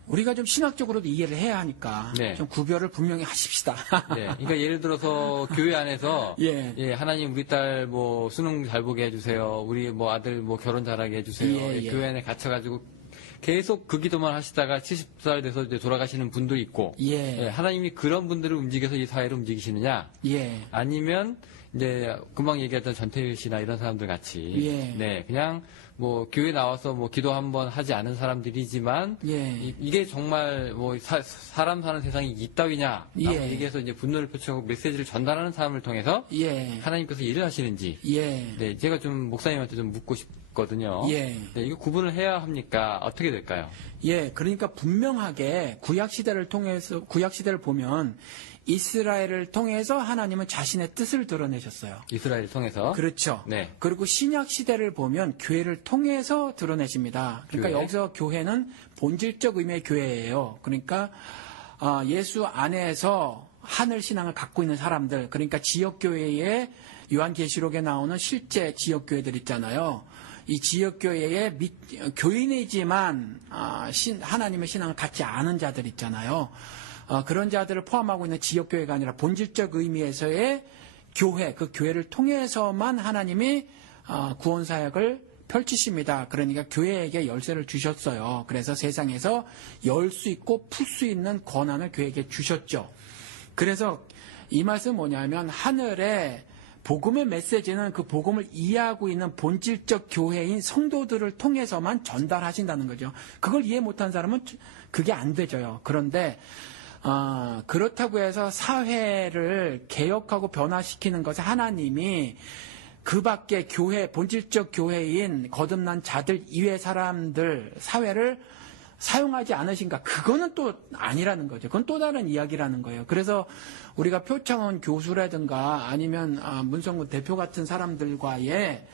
우리가 좀 신학적으로도 이해를 해야 하니까 네. 좀 구별을 분명히 하십시다. 네, 그러니까 예를 들어서 교회 안에서 예. 하나님 우리 딸 뭐 수능 잘 보게 해주세요. 우리 뭐 아들 뭐 결혼 잘하게 해주세요. 예. 교회 안에 갇혀가지고 계속 그 기도만 하시다가 70살 돼서 이제 돌아가시는 분도 있고, 예. 하나님이 그런 분들을 움직여서 이 사회를 움직이시느냐, 예. 아니면 이제 금방 얘기했던 전태일 씨나 이런 사람들 같이, 예. 그냥 뭐 교회 나와서 뭐 기도 한번 하지 않은 사람들이지만, 예. 이게 정말 뭐 사람 사는 세상이 이따위냐, 예. 얘기해서 이제 분노를 표출하고 메시지를 전달하는 사람을 통해서 예. 하나님께서 일을 하시는지, 예. 제가 좀 목사님한테 좀 묻고 싶거든요. 예. 이거 구분을 해야 합니까? 어떻게 될까요? 예, 그러니까 분명하게 구약 시대를 보면 이스라엘을 통해서 하나님은 자신의 뜻을 드러내셨어요. 이스라엘을 통해서. 그렇죠. 네. 그리고 신약 시대를 보면 교회를 통해서 드러내십니다. 그러니까 교회? 여기서 교회는 본질적 의미의 교회예요. 그러니까 예수 안에서 하늘 신앙을 갖고 있는 사람들, 그러니까 지역 교회에 요한계시록에 나오는 실제 지역 교회들 있잖아요. 이 지역교회의 교인이지만 하나님의 신앙을 갖지 않은 자들 있잖아요. 그런 자들을 포함하고 있는 지역교회가 아니라 본질적 의미에서의 교회, 그 교회를 통해서만 하나님이 구원사역을 펼치십니다. 그러니까 교회에게 열쇠를 주셨어요. 그래서 세상에서 열 수 있고 풀 수 있는 권한을 교회에게 주셨죠. 그래서 이 말씀은 뭐냐면 하늘에 복음의 메시지는 그 복음을 이해하고 있는 본질적 교회인 성도들을 통해서만 전달하신다는 거죠. 그걸 이해 못한 사람은 그게 안 되죠. 그런데 그렇다고 해서 사회를 개혁하고 변화시키는 것에 하나님이 그 밖에 교회, 본질적 교회인 거듭난 자들 이외 사람들, 사회를 사용하지 않으신가? 그거는 또 아니라는 거죠. 그건 또 다른 이야기라는 거예요. 그래서 우리가 표창원 교수라든가 아니면 문성군 대표 같은 사람들과의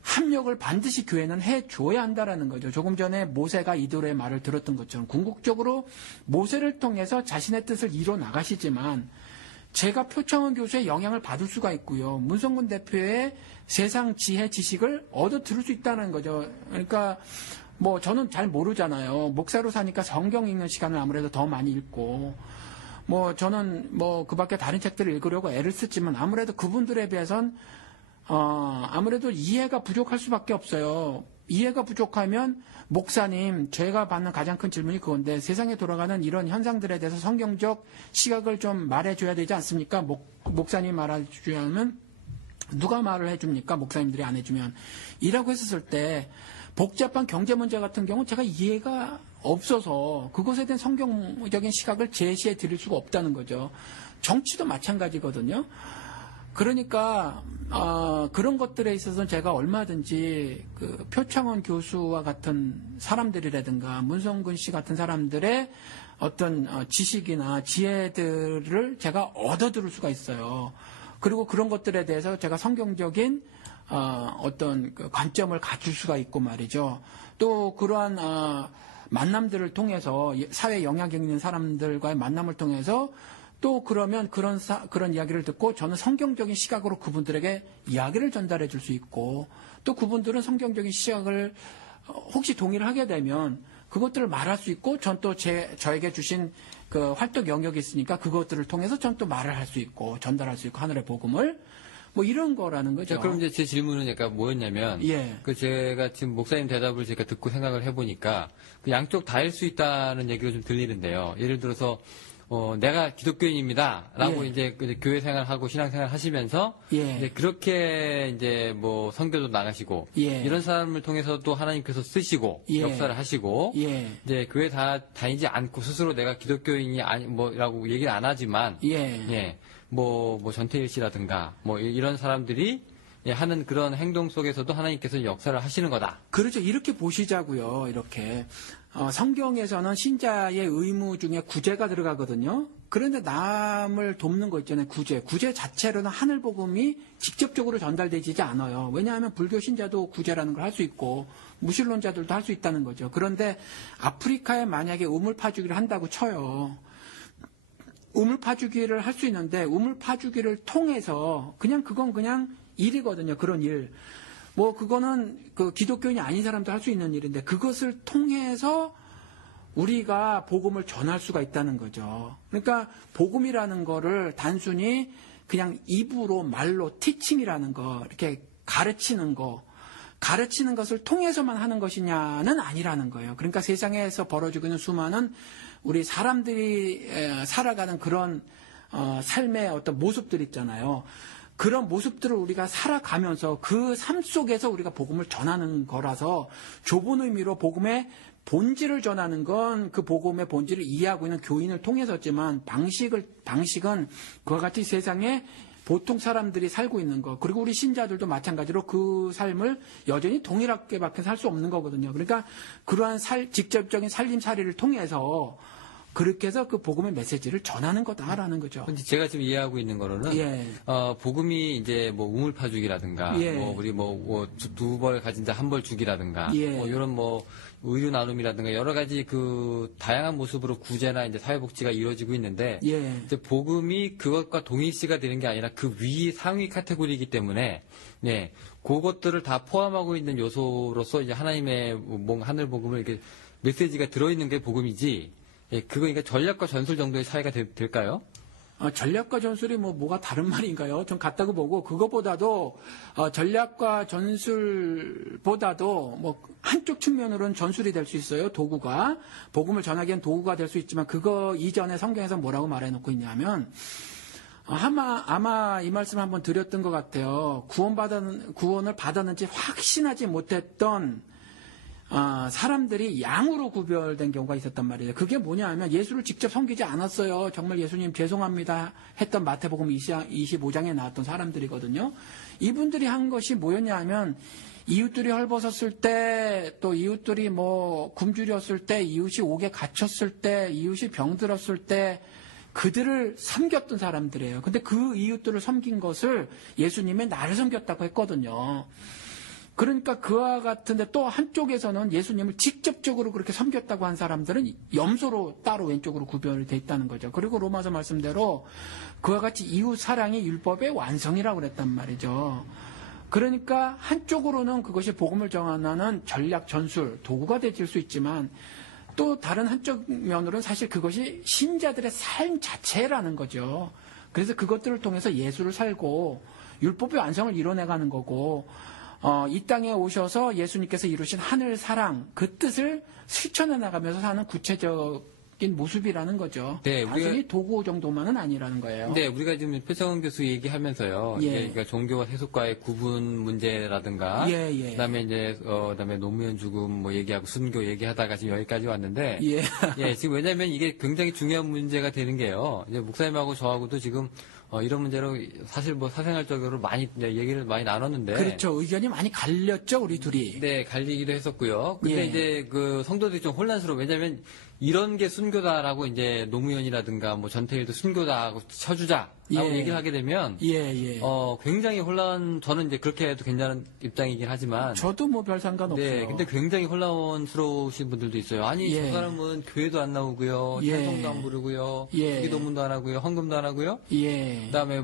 합력을 반드시 교회는 해줘야 한다라는 거죠. 조금 전에 모세가 이도로의 말을 들었던 것처럼 궁극적으로 모세를 통해서 자신의 뜻을 이뤄 나가시지만 제가 표창원 교수의 영향을 받을 수가 있고요. 문성군 대표의 세상 지혜 지식을 얻어 들을 수 있다는 거죠. 그러니까 뭐 저는 잘 모르잖아요. 목사로 사니까 성경 읽는 시간을 아무래도 더 많이 읽고 뭐 저는 뭐 그밖에 다른 책들을 읽으려고 애를 쓰지만 아무래도 그분들에 비해선 아무래도 이해가 부족할 수밖에 없어요. 이해가 부족하면 목사님, 제가 받는 가장 큰 질문이 그건데 세상에 돌아가는 이런 현상들에 대해서 성경적 시각을 좀 말해줘야 되지 않습니까? 목사님이 말해주면 누가 말을 해줍니까? 목사님들이 안 해주면. 이라고 했었을 때 복잡한 경제 문제 같은 경우는 제가 이해가 없어서 그것에 대한 성경적인 시각을 제시해 드릴 수가 없다는 거죠. 정치도 마찬가지거든요. 그러니까 그런 것들에 있어서는 제가 얼마든지 그 표창원 교수와 같은 사람들이라든가 문성근 씨 같은 사람들의 어떤 지식이나 지혜들을 제가 얻어들을 수가 있어요. 그리고 그런 것들에 대해서 제가 성경적인 어떤 그 관점을 가질 수가 있고 말이죠. 또 그러한 만남들을 통해서 사회 영향력 있는 사람들과의 만남을 통해서 또 그러면 그런 이야기를 듣고 저는 성경적인 시각으로 그분들에게 이야기를 전달해 줄 수 있고 또 그분들은 성경적인 시각을 혹시 동의를 하게 되면 그것들을 말할 수 있고 전 또 저에게 주신 그 활동 영역이 있으니까 그것들을 통해서 전 또 말을 할 수 있고 전달할 수 있고 하늘의 복음을 뭐 이런 거라는 거죠. 자, 그럼 이제 제 질문은 그러니까 뭐였냐면, 예. 그 제가 지금 목사님 대답을 제가 듣고 생각을 해보니까 그 양쪽 다일 수 있다는 얘기가 좀 들리는데요. 예를 들어서 내가 기독교인입니다라고 예. 이제 그 교회 생활하고 신앙 생활 하시면서 예. 이제 그렇게 이제 뭐 선교도 나가시고 예. 이런 사람을 통해서도 하나님께서 쓰시고 예. 역사를 하시고 예. 이제 교회 다니지 않고 스스로 내가 기독교인이 아니 뭐라고 얘기를 안 하지만 예. 뭐 전태일 씨라든가 뭐 이런 사람들이 하는 그런 행동 속에서도 하나님께서 역사를 하시는 거다. 그렇죠. 이렇게 보시자고요. 이렇게 성경에서는 신자의 의무 중에 구제가 들어가거든요. 그런데 남을 돕는 거 있잖아요. 구제 자체로는 하늘 복음이 직접적으로 전달되지 않아요. 왜냐하면 불교 신자도 구제라는 걸 할 수 있고 무신론자들도 할 수 있다는 거죠. 그런데 아프리카에 만약에 우물 파주기를 한다고 쳐요. 우물 파주기를 할 수 있는데 우물 파주기를 통해서 그건 그냥 일이거든요. 그런 일. 뭐 그거는 그 기독교인이 아닌 사람도 할 수 있는 일인데 그것을 통해서 우리가 복음을 전할 수가 있다는 거죠. 그러니까 복음이라는 거를 단순히 그냥 입으로 말로 티칭이라는 거 이렇게 가르치는 것을 통해서만 하는 것이냐는 아니라는 거예요. 그러니까 세상에서 벌어지고 있는 수많은 우리 사람들이 살아가는 그런 삶의 어떤 모습들 있잖아요. 그런 모습들을 우리가 살아가면서 그 삶 속에서 우리가 복음을 전하는 거라서 좁은 의미로 복음의 본질을 전하는 건 그 복음의 본질을 이해하고 있는 교인을 통해서지만 방식은 그와 같이 세상에 보통 사람들이 살고 있는 거 그리고 우리 신자들도 마찬가지로 그 삶을 여전히 동일하게밖에 살 수 없는 거거든요. 그러니까 그러한 직접적인 살림살이를 통해서 그렇게 해서 그 복음의 메시지를 전하는 거다라는 거죠. 근데 제가 지금 이해하고 있는 거로는 예. 복음이 이제 뭐 우물 파주기라든가 예. 뭐 우리 두 벌 가진 자 한 벌 주기라든가 예. 뭐 이런 뭐 의료 나눔이라든가 여러 가지 그 다양한 모습으로 구제나 이제 사회복지가 이루어지고 있는데 예. 이제 복음이 그것과 동일시가 되는 게 아니라 그 위 상위 카테고리이기 때문에 그것들을 다 포함하고 있는 요소로서 이제 하나님의 하늘 복음을 이렇게 메시지가 들어있는 게 복음이지. 그거 그러니까 전략과 전술 정도의 차이가 될까요? 전략과 전술이 뭐가 다른 말인가요? 좀 같다고 보고, 그것보다도, 전략과 전술보다도, 한쪽 측면으로는 전술이 될 수 있어요, 도구가. 복음을 전하기엔 도구가 될 수 있지만, 그거 이전에 성경에서 뭐라고 말해놓고 있냐면, 아마 이 말씀 한번 드렸던 것 같아요. 구원을 받았는지 확신하지 못했던 사람들이 양으로 구별된 경우가 있었단 말이에요. 그게 뭐냐 하면 예수를 직접 섬기지 않았어요. 정말 예수님 죄송합니다 했던 마태복음 25장에 나왔던 사람들이거든요. 이분들이 한 것이 뭐였냐 하면 이웃들이 헐벗었을 때, 또 이웃들이 굶주렸을 때, 이웃이 옥에 갇혔을 때, 이웃이 병들었을 때 그들을 섬겼던 사람들이에요. 근데 그 이웃들을 섬긴 것을 예수님이 나를 섬겼다고 했거든요. 그러니까 그와 같은데 또 한쪽에서는 예수님을 직접적으로 그렇게 섬겼다고 한 사람들은 염소로 따로 왼쪽으로 구별이 돼 있다는 거죠. 그리고 로마서 말씀대로 그와 같이 이웃 사랑이 율법의 완성이라고 그랬단 말이죠. 그러니까 한쪽으로는 그것이 복음을 전하는 전략, 전술, 도구가 되질 수 있지만 또 다른 한쪽 면으로는 사실 그것이 신자들의 삶 자체라는 거죠. 그래서 그것들을 통해서 예수를 살고 율법의 완성을 이뤄내가는 거고 이 땅에 오셔서 예수님께서 이루신 하늘 사랑 그 뜻을 실천해 나가면서 사는 구체적인 모습이라는 거죠. 네, 단순히 도구 정도만은 아니라는 거예요. 네, 우리가 지금 표창원 교수 얘기하면서요. 예. 그러니까 종교와 세속과의 구분 문제라든가, 예. 그다음에 이제 그다음에 노무현 죽음 얘기하고 순교 얘기하다가 지금 여기까지 왔는데, 예. 예, 지금 왜냐하면 이게 굉장히 중요한 문제가 되는 게요. 이제 목사님하고 저하고도 지금 이런 문제로 사실 사생활적으로 많이 얘기를 많이 나눴는데. 그렇죠. 의견이 많이 갈렸죠, 우리 둘이. 네, 갈리기도 했었고요. 근데 예. 이제 그 성도들이 좀 혼란스러워. 왜냐면 이런 게 순교다라고 이제 노무현이라든가 전태일도 순교다하고 쳐주자라고 예. 얘기를 하게 되면. 예. 굉장히 저는 이제 그렇게 해도 괜찮은 입장이긴 하지만. 저도 별 상관없어요. 네, 근데 굉장히 혼란스러우신 분들도 있어요. 아니, 예. 저 사람은 교회도 안 나오고요. 예. 찬송도 안 부르고요. 예. 기도문도 안 하고요. 헌금도 안 하고요. 예. 그다음에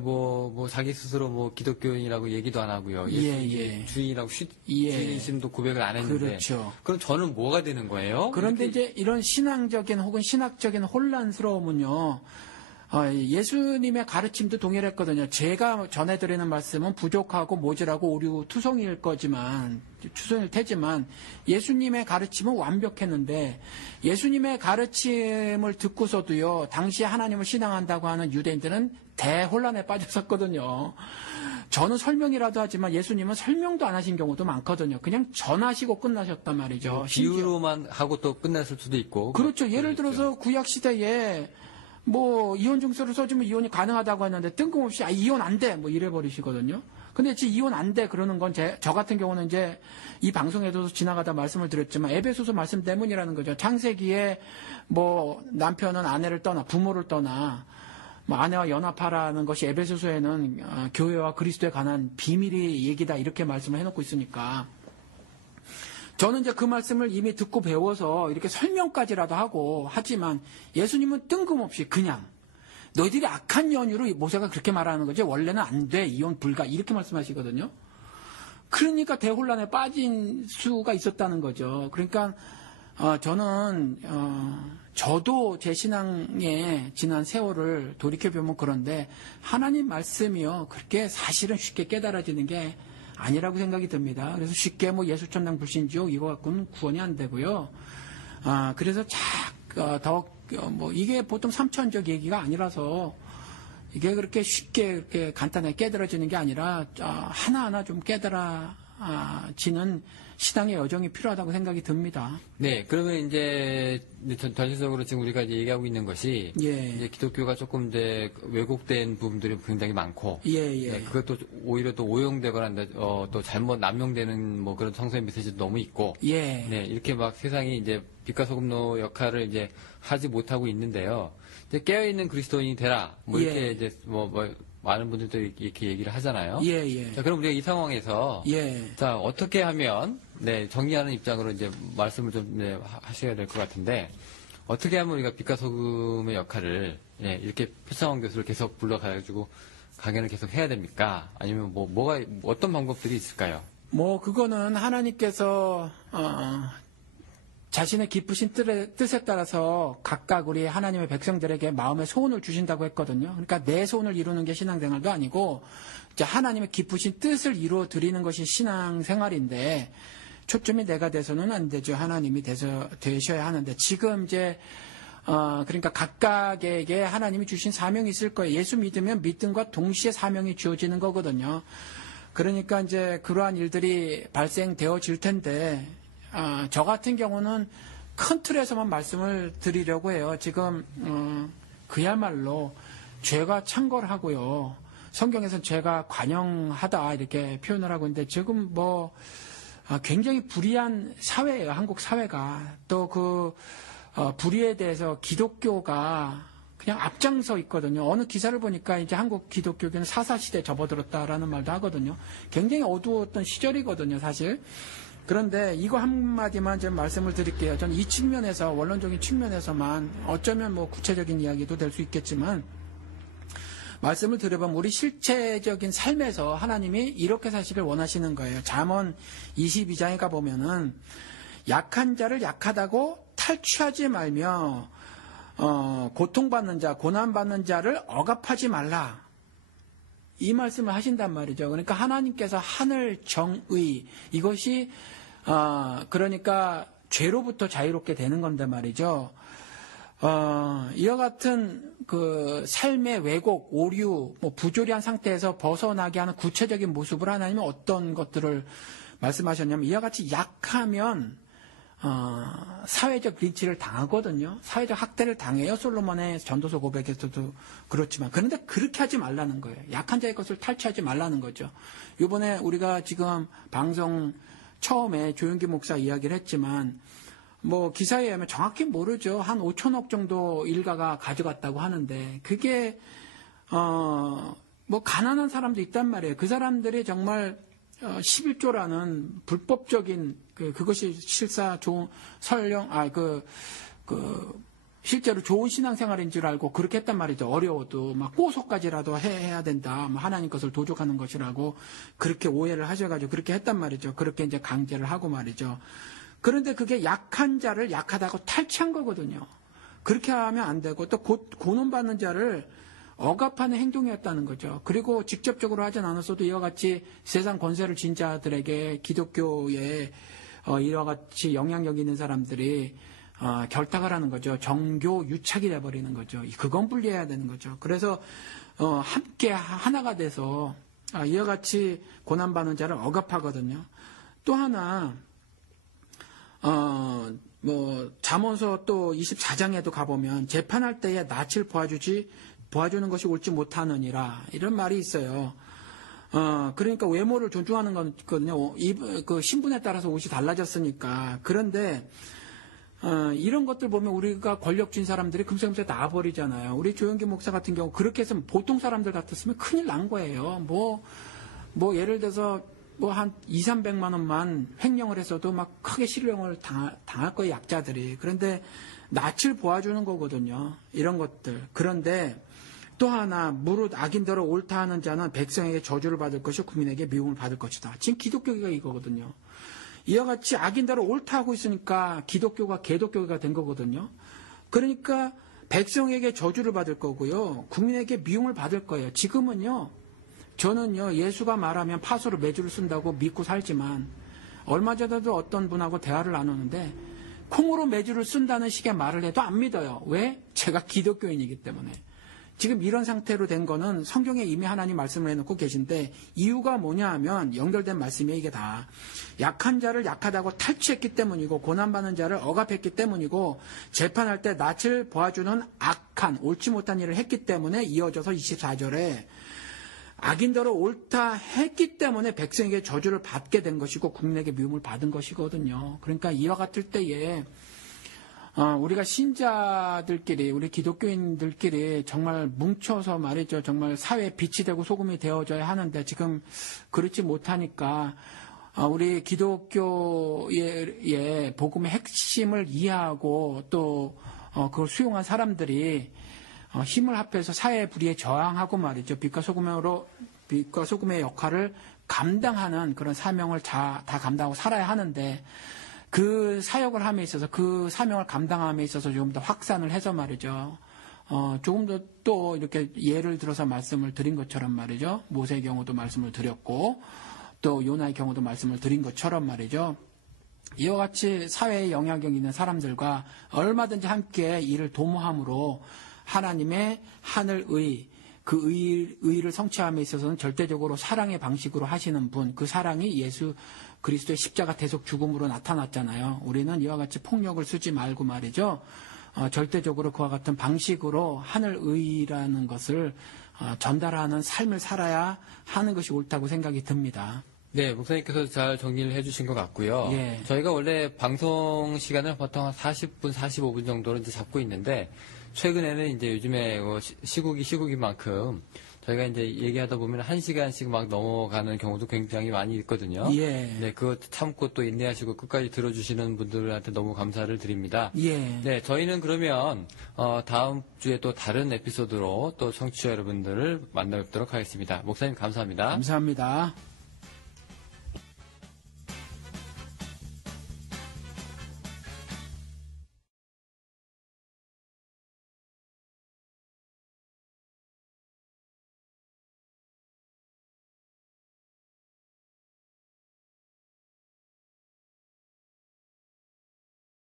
자기 스스로 기독교인이라고 얘기도 안 하고요. 예. 주인이라고 예. 주인이심도 고백을 안 했는데. 그렇죠. 그럼 저는 뭐가 되는 거예요? 그런데 이제 이런 신앙적인 혹은 신학적인 혼란스러움은요. 예수님의 가르침도 동일했거든요. 제가 전해드리는 말씀은 부족하고 모자라고 오류투성일 테지만 예수님의 가르침은 완벽했는데 예수님의 가르침을 듣고서도요. 당시 하나님을 신앙한다고 하는 유대인들은 대혼란에 빠졌었거든요. 저는 설명이라도 하지만 예수님은 설명도 안 하신 경우도 많거든요. 그냥 전하시고 끝나셨단 말이죠. 비유로만 하고 또 끝났을 수도 있고. 그렇죠. 예를 들어서 구약 시대에 이혼 증서를 써주면 이혼이 가능하다고 했는데 뜬금없이 이혼 안 돼 이래 버리시거든요. 근데 이혼 안 돼 그러는 건 저 같은 경우는 이제 이 방송에도 지나가다 말씀을 드렸지만 에베소서 말씀 때문이라는 거죠. 창세기에 남편은 아내를 떠나 부모를 떠나 아내와 연합하라는 것이 에베소서에는 교회와 그리스도에 관한 비밀의 얘기다 이렇게 말씀을 해놓고 있으니까 저는 이제 그 말씀을 이미 듣고 배워서 이렇게 설명까지라도 하고 하지만 예수님은 뜬금없이 그냥 너희들이 악한 연유로 모세가 그렇게 말하는 거지 원래는 안 돼 이혼 불가 이렇게 말씀하시거든요. 그러니까 대혼란에 빠진 수가 있었다는 거죠. 그러니까 저는 저도 제 신앙의 지난 세월을 돌이켜보면 그런데 하나님 말씀이요 그렇게 사실은 쉽게 깨달아지는 게 아니라고 생각이 듭니다. 그래서 쉽게 예수천당 불신지옥 이거 갖고는 구원이 안 되고요. 그래서 이게 보통 삼천적 얘기가 아니라서 이게 그렇게 쉽게 그렇게 간단하게 깨달아지는 게 아니라 하나하나 좀 깨달아지는 신앙의 여정이 필요하다고 생각이 듭니다. 네, 그러면 이제 전체적으로 지금 우리가 이제 얘기하고 있는 것이 이제 기독교가 조금 이제 왜곡된 부분들이 굉장히 많고, 네, 그것도 오히려 또 오용되거나 또 잘못 남용되는 그런 성서의 메시지도 너무 있고, 네, 이렇게 세상이 이제 빛과 소금의 역할을 이제 하지 못하고 있는데요. 이제 깨어있는 그리스도인이 되라, 이렇게 이제 많은 분들도 이렇게 얘기를 하잖아요. 자, 그럼 우리가 이 상황에서 자, 어떻게 하면 정리하는 입장으로 이제 말씀을 좀 하셔야 될 것 같은데 어떻게 하면 우리가 빛과 소금의 역할을 이렇게 표창원 교수를 계속 불러가지고 강연을 계속 해야 됩니까? 아니면 어떤 방법들이 있을까요? 그거는 하나님께서 자신의 기쁘신 뜻에 따라서 각각 우리 하나님의 백성들에게 마음의 소원을 주신다고 했거든요. 그러니까 내 소원을 이루는 게 신앙생활도 아니고 이제 하나님의 기쁘신 뜻을 이루어 드리는 것이 신앙생활인데 초점이 내가 돼서는 안 되죠. 하나님이 되셔야 하는데 지금 이제 그러니까 각각에게 하나님이 주신 사명이 있을 거예요. 예수 믿으면 믿음과 동시에 사명이 주어지는 거거든요. 그러니까 이제 그러한 일들이 발생되어질 텐데 저 같은 경우는 큰 틀에서만 말씀을 드리려고 해요. 지금 그야말로 죄가 창궐하고요. 성경에서는 죄가 관영하다 이렇게 표현을 하고 있는데 지금 뭐 굉장히 불의한 사회예요. 한국 사회가. 또 그 불의에 대해서 기독교가 그냥 앞장서 있거든요. 어느 기사를 보니까 이제 한국 기독교계는 사사시대에 접어들었다라는 말도 하거든요. 굉장히 어두웠던 시절이거든요, 사실. 그런데 이거 한마디만 좀 말씀을 드릴게요. 저는 이 측면에서, 원론적인 측면에서만 어쩌면 뭐 구체적인 이야기도 될 수 있겠지만 말씀을 드려보면 우리 실체적인 삶에서 하나님이 이렇게 사시길 원하시는 거예요. 잠언 22장에 가보면은 약한 자를 약하다고 탈취하지 말며 고통받는 자, 고난받는 자를 억압하지 말라. 이 말씀을 하신단 말이죠. 그러니까 하나님께서 하늘 정의, 이것이, 그러니까 죄로부터 자유롭게 되는 건데 말이죠. 이와 같은 그 삶의 왜곡, 오류, 뭐 부조리한 상태에서 벗어나게 하는 구체적인 모습을 하나님은 어떤 것들을 말씀하셨냐면 이와 같이 약하면 사회적 린치를 당하거든요. 사회적 학대를 당해요. 솔로몬의 전도서 고백에서도 그렇지만. 그런데 그렇게 하지 말라는 거예요. 약한 자의 것을 탈취하지 말라는 거죠. 이번에 우리가 지금 방송 처음에 조용기 목사 이야기를 했지만 뭐 기사에 의하면 정확히 모르죠. 한 5천억 정도 일가가 가져갔다고 하는데 그게 뭐 가난한 사람도 있단 말이에요. 그 사람들이 정말 11조라는 불법적인 그것이 실사 좋은 설령 실제로 좋은 신앙생활인 줄 알고 그렇게 했단 말이죠. 어려워도 막 고소까지라도 해야 된다. 뭐 하나님 것을 도적하는 것이라고 그렇게 오해를 하셔가지고 그렇게 했단 말이죠. 그렇게 이제 강제를 하고 말이죠. 그런데 그게 약한 자를 약하다고 탈취한 거거든요. 그렇게 하면 안 되고 또 고난받는 자를 억압하는 행동이었다는 거죠. 그리고 직접적으로 하진 않았어도 이와 같이 세상 권세를 쥔 자들에게 기독교에 이와 같이 영향력 있는 사람들이 결탁을 하는 거죠. 정교 유착이 돼버리는 거죠. 그건 분리해야 되는 거죠. 그래서 함께 하나가 돼서 이와 같이 고난받는 자를 억압하거든요. 또 하나 잠언서 또 24장에도 가보면 재판할 때에 낯을 보아주는 것이 옳지 못하느니라 이런 말이 있어요. 그러니까 외모를 존중하는 거거든요. 그 신분에 따라서 옷이 달라졌으니까. 그런데 이런 것들 보면 우리가 권력 쥔 사람들이 금세금세 나와버리잖아요. 우리 조영기 목사 같은 경우 그렇게 해서 보통 사람들 같았으면 큰일 난 거예요. 뭐 예를 들어서 뭐 한 200~300만 원만 횡령을 했어도 막 크게 실형을 당할 거예요, 약자들이. 그런데 낯을 보아주는 거거든요. 이런 것들. 그런데 또 하나 무릇 악인대로 옳다 하는 자는 백성에게 저주를 받을 것이고 국민에게 미움을 받을 것이다. 지금 기독교가 이거거든요. 이와 같이 악인대로 옳다 하고 있으니까 기독교가 개독교가 된 거거든요. 그러니까 백성에게 저주를 받을 거고요. 국민에게 미움을 받을 거예요. 지금은요. 저는요. 예수가 말하면 파수로 매주를 쓴다고 믿고 살지만 얼마 전에도 어떤 분하고 대화를 나누는데 콩으로 매주를 쓴다는 식의 말을 해도 안 믿어요. 왜? 제가 기독교인이기 때문에. 지금 이런 상태로 된 거는 성경에 이미 하나님 말씀을 해놓고 계신데 이유가 뭐냐 하면 연결된 말씀이에요. 이게 다 약한 자를 약하다고 탈취했기 때문이고 고난받는 자를 억압했기 때문이고 재판할 때 낯을 보아주는 악한 옳지 못한 일을 했기 때문에 이어져서 24절에 악인대로 옳다 했기 때문에 백성에게 저주를 받게 된 것이고 국민에게 미움을 받은 것이거든요. 그러니까 이와 같을 때에 우리가 신자들끼리 우리 기독교인들끼리 정말 뭉쳐서 말이죠. 정말 사회에 빛이 되고 소금이 되어져야 하는데 지금 그렇지 못하니까 우리 기독교의 복음의 핵심을 이해하고 또 그걸 수용한 사람들이 힘을 합해서 사회의 불의에 저항하고 말이죠. 빛과 소금의 역할을 감당하는 그런 사명을 다 감당하고 살아야 하는데 그 사역을 함에 있어서 그 사명을 감당함에 있어서 조금 더 확산을 해서 말이죠. 조금 더 또 이렇게 예를 들어서 말씀을 드린 것처럼 말이죠. 모세의 경우도 말씀을 드렸고 또 요나의 경우도 말씀을 드린 것처럼 말이죠. 이와 같이 사회에 영향력 있는 사람들과 얼마든지 함께 이를 도모함으로 하나님의 하늘의 그 의를 성취함에 있어서는 절대적으로 사랑의 방식으로 하시는 분, 그 사랑이 예수 그리스도의 십자가 대속 죽음으로 나타났잖아요. 우리는 이와 같이 폭력을 쓰지 말고 말이죠. 절대적으로 그와 같은 방식으로 하늘의라는 것을 전달하는 삶을 살아야 하는 것이 옳다고 생각이 듭니다. 네, 목사님께서 잘 정리를 해주신 것 같고요. 예. 저희가 원래 방송 시간을 보통 한 40분, 45분 정도로 이제 잡고 있는데, 최근에는 이제 요즘에 시국인 만큼 저희가 이제 얘기하다 보면 1시간씩 막 넘어가는 경우도 굉장히 많이 있거든요. 예. 네, 그거 참고 또 인내하시고 끝까지 들어주시는 분들한테 너무 감사를 드립니다. 예. 네, 저희는 그러면 다음 주에 또 다른 에피소드로 또 청취자 여러분들을 만나 뵙도록 하겠습니다. 목사님 감사합니다. 감사합니다.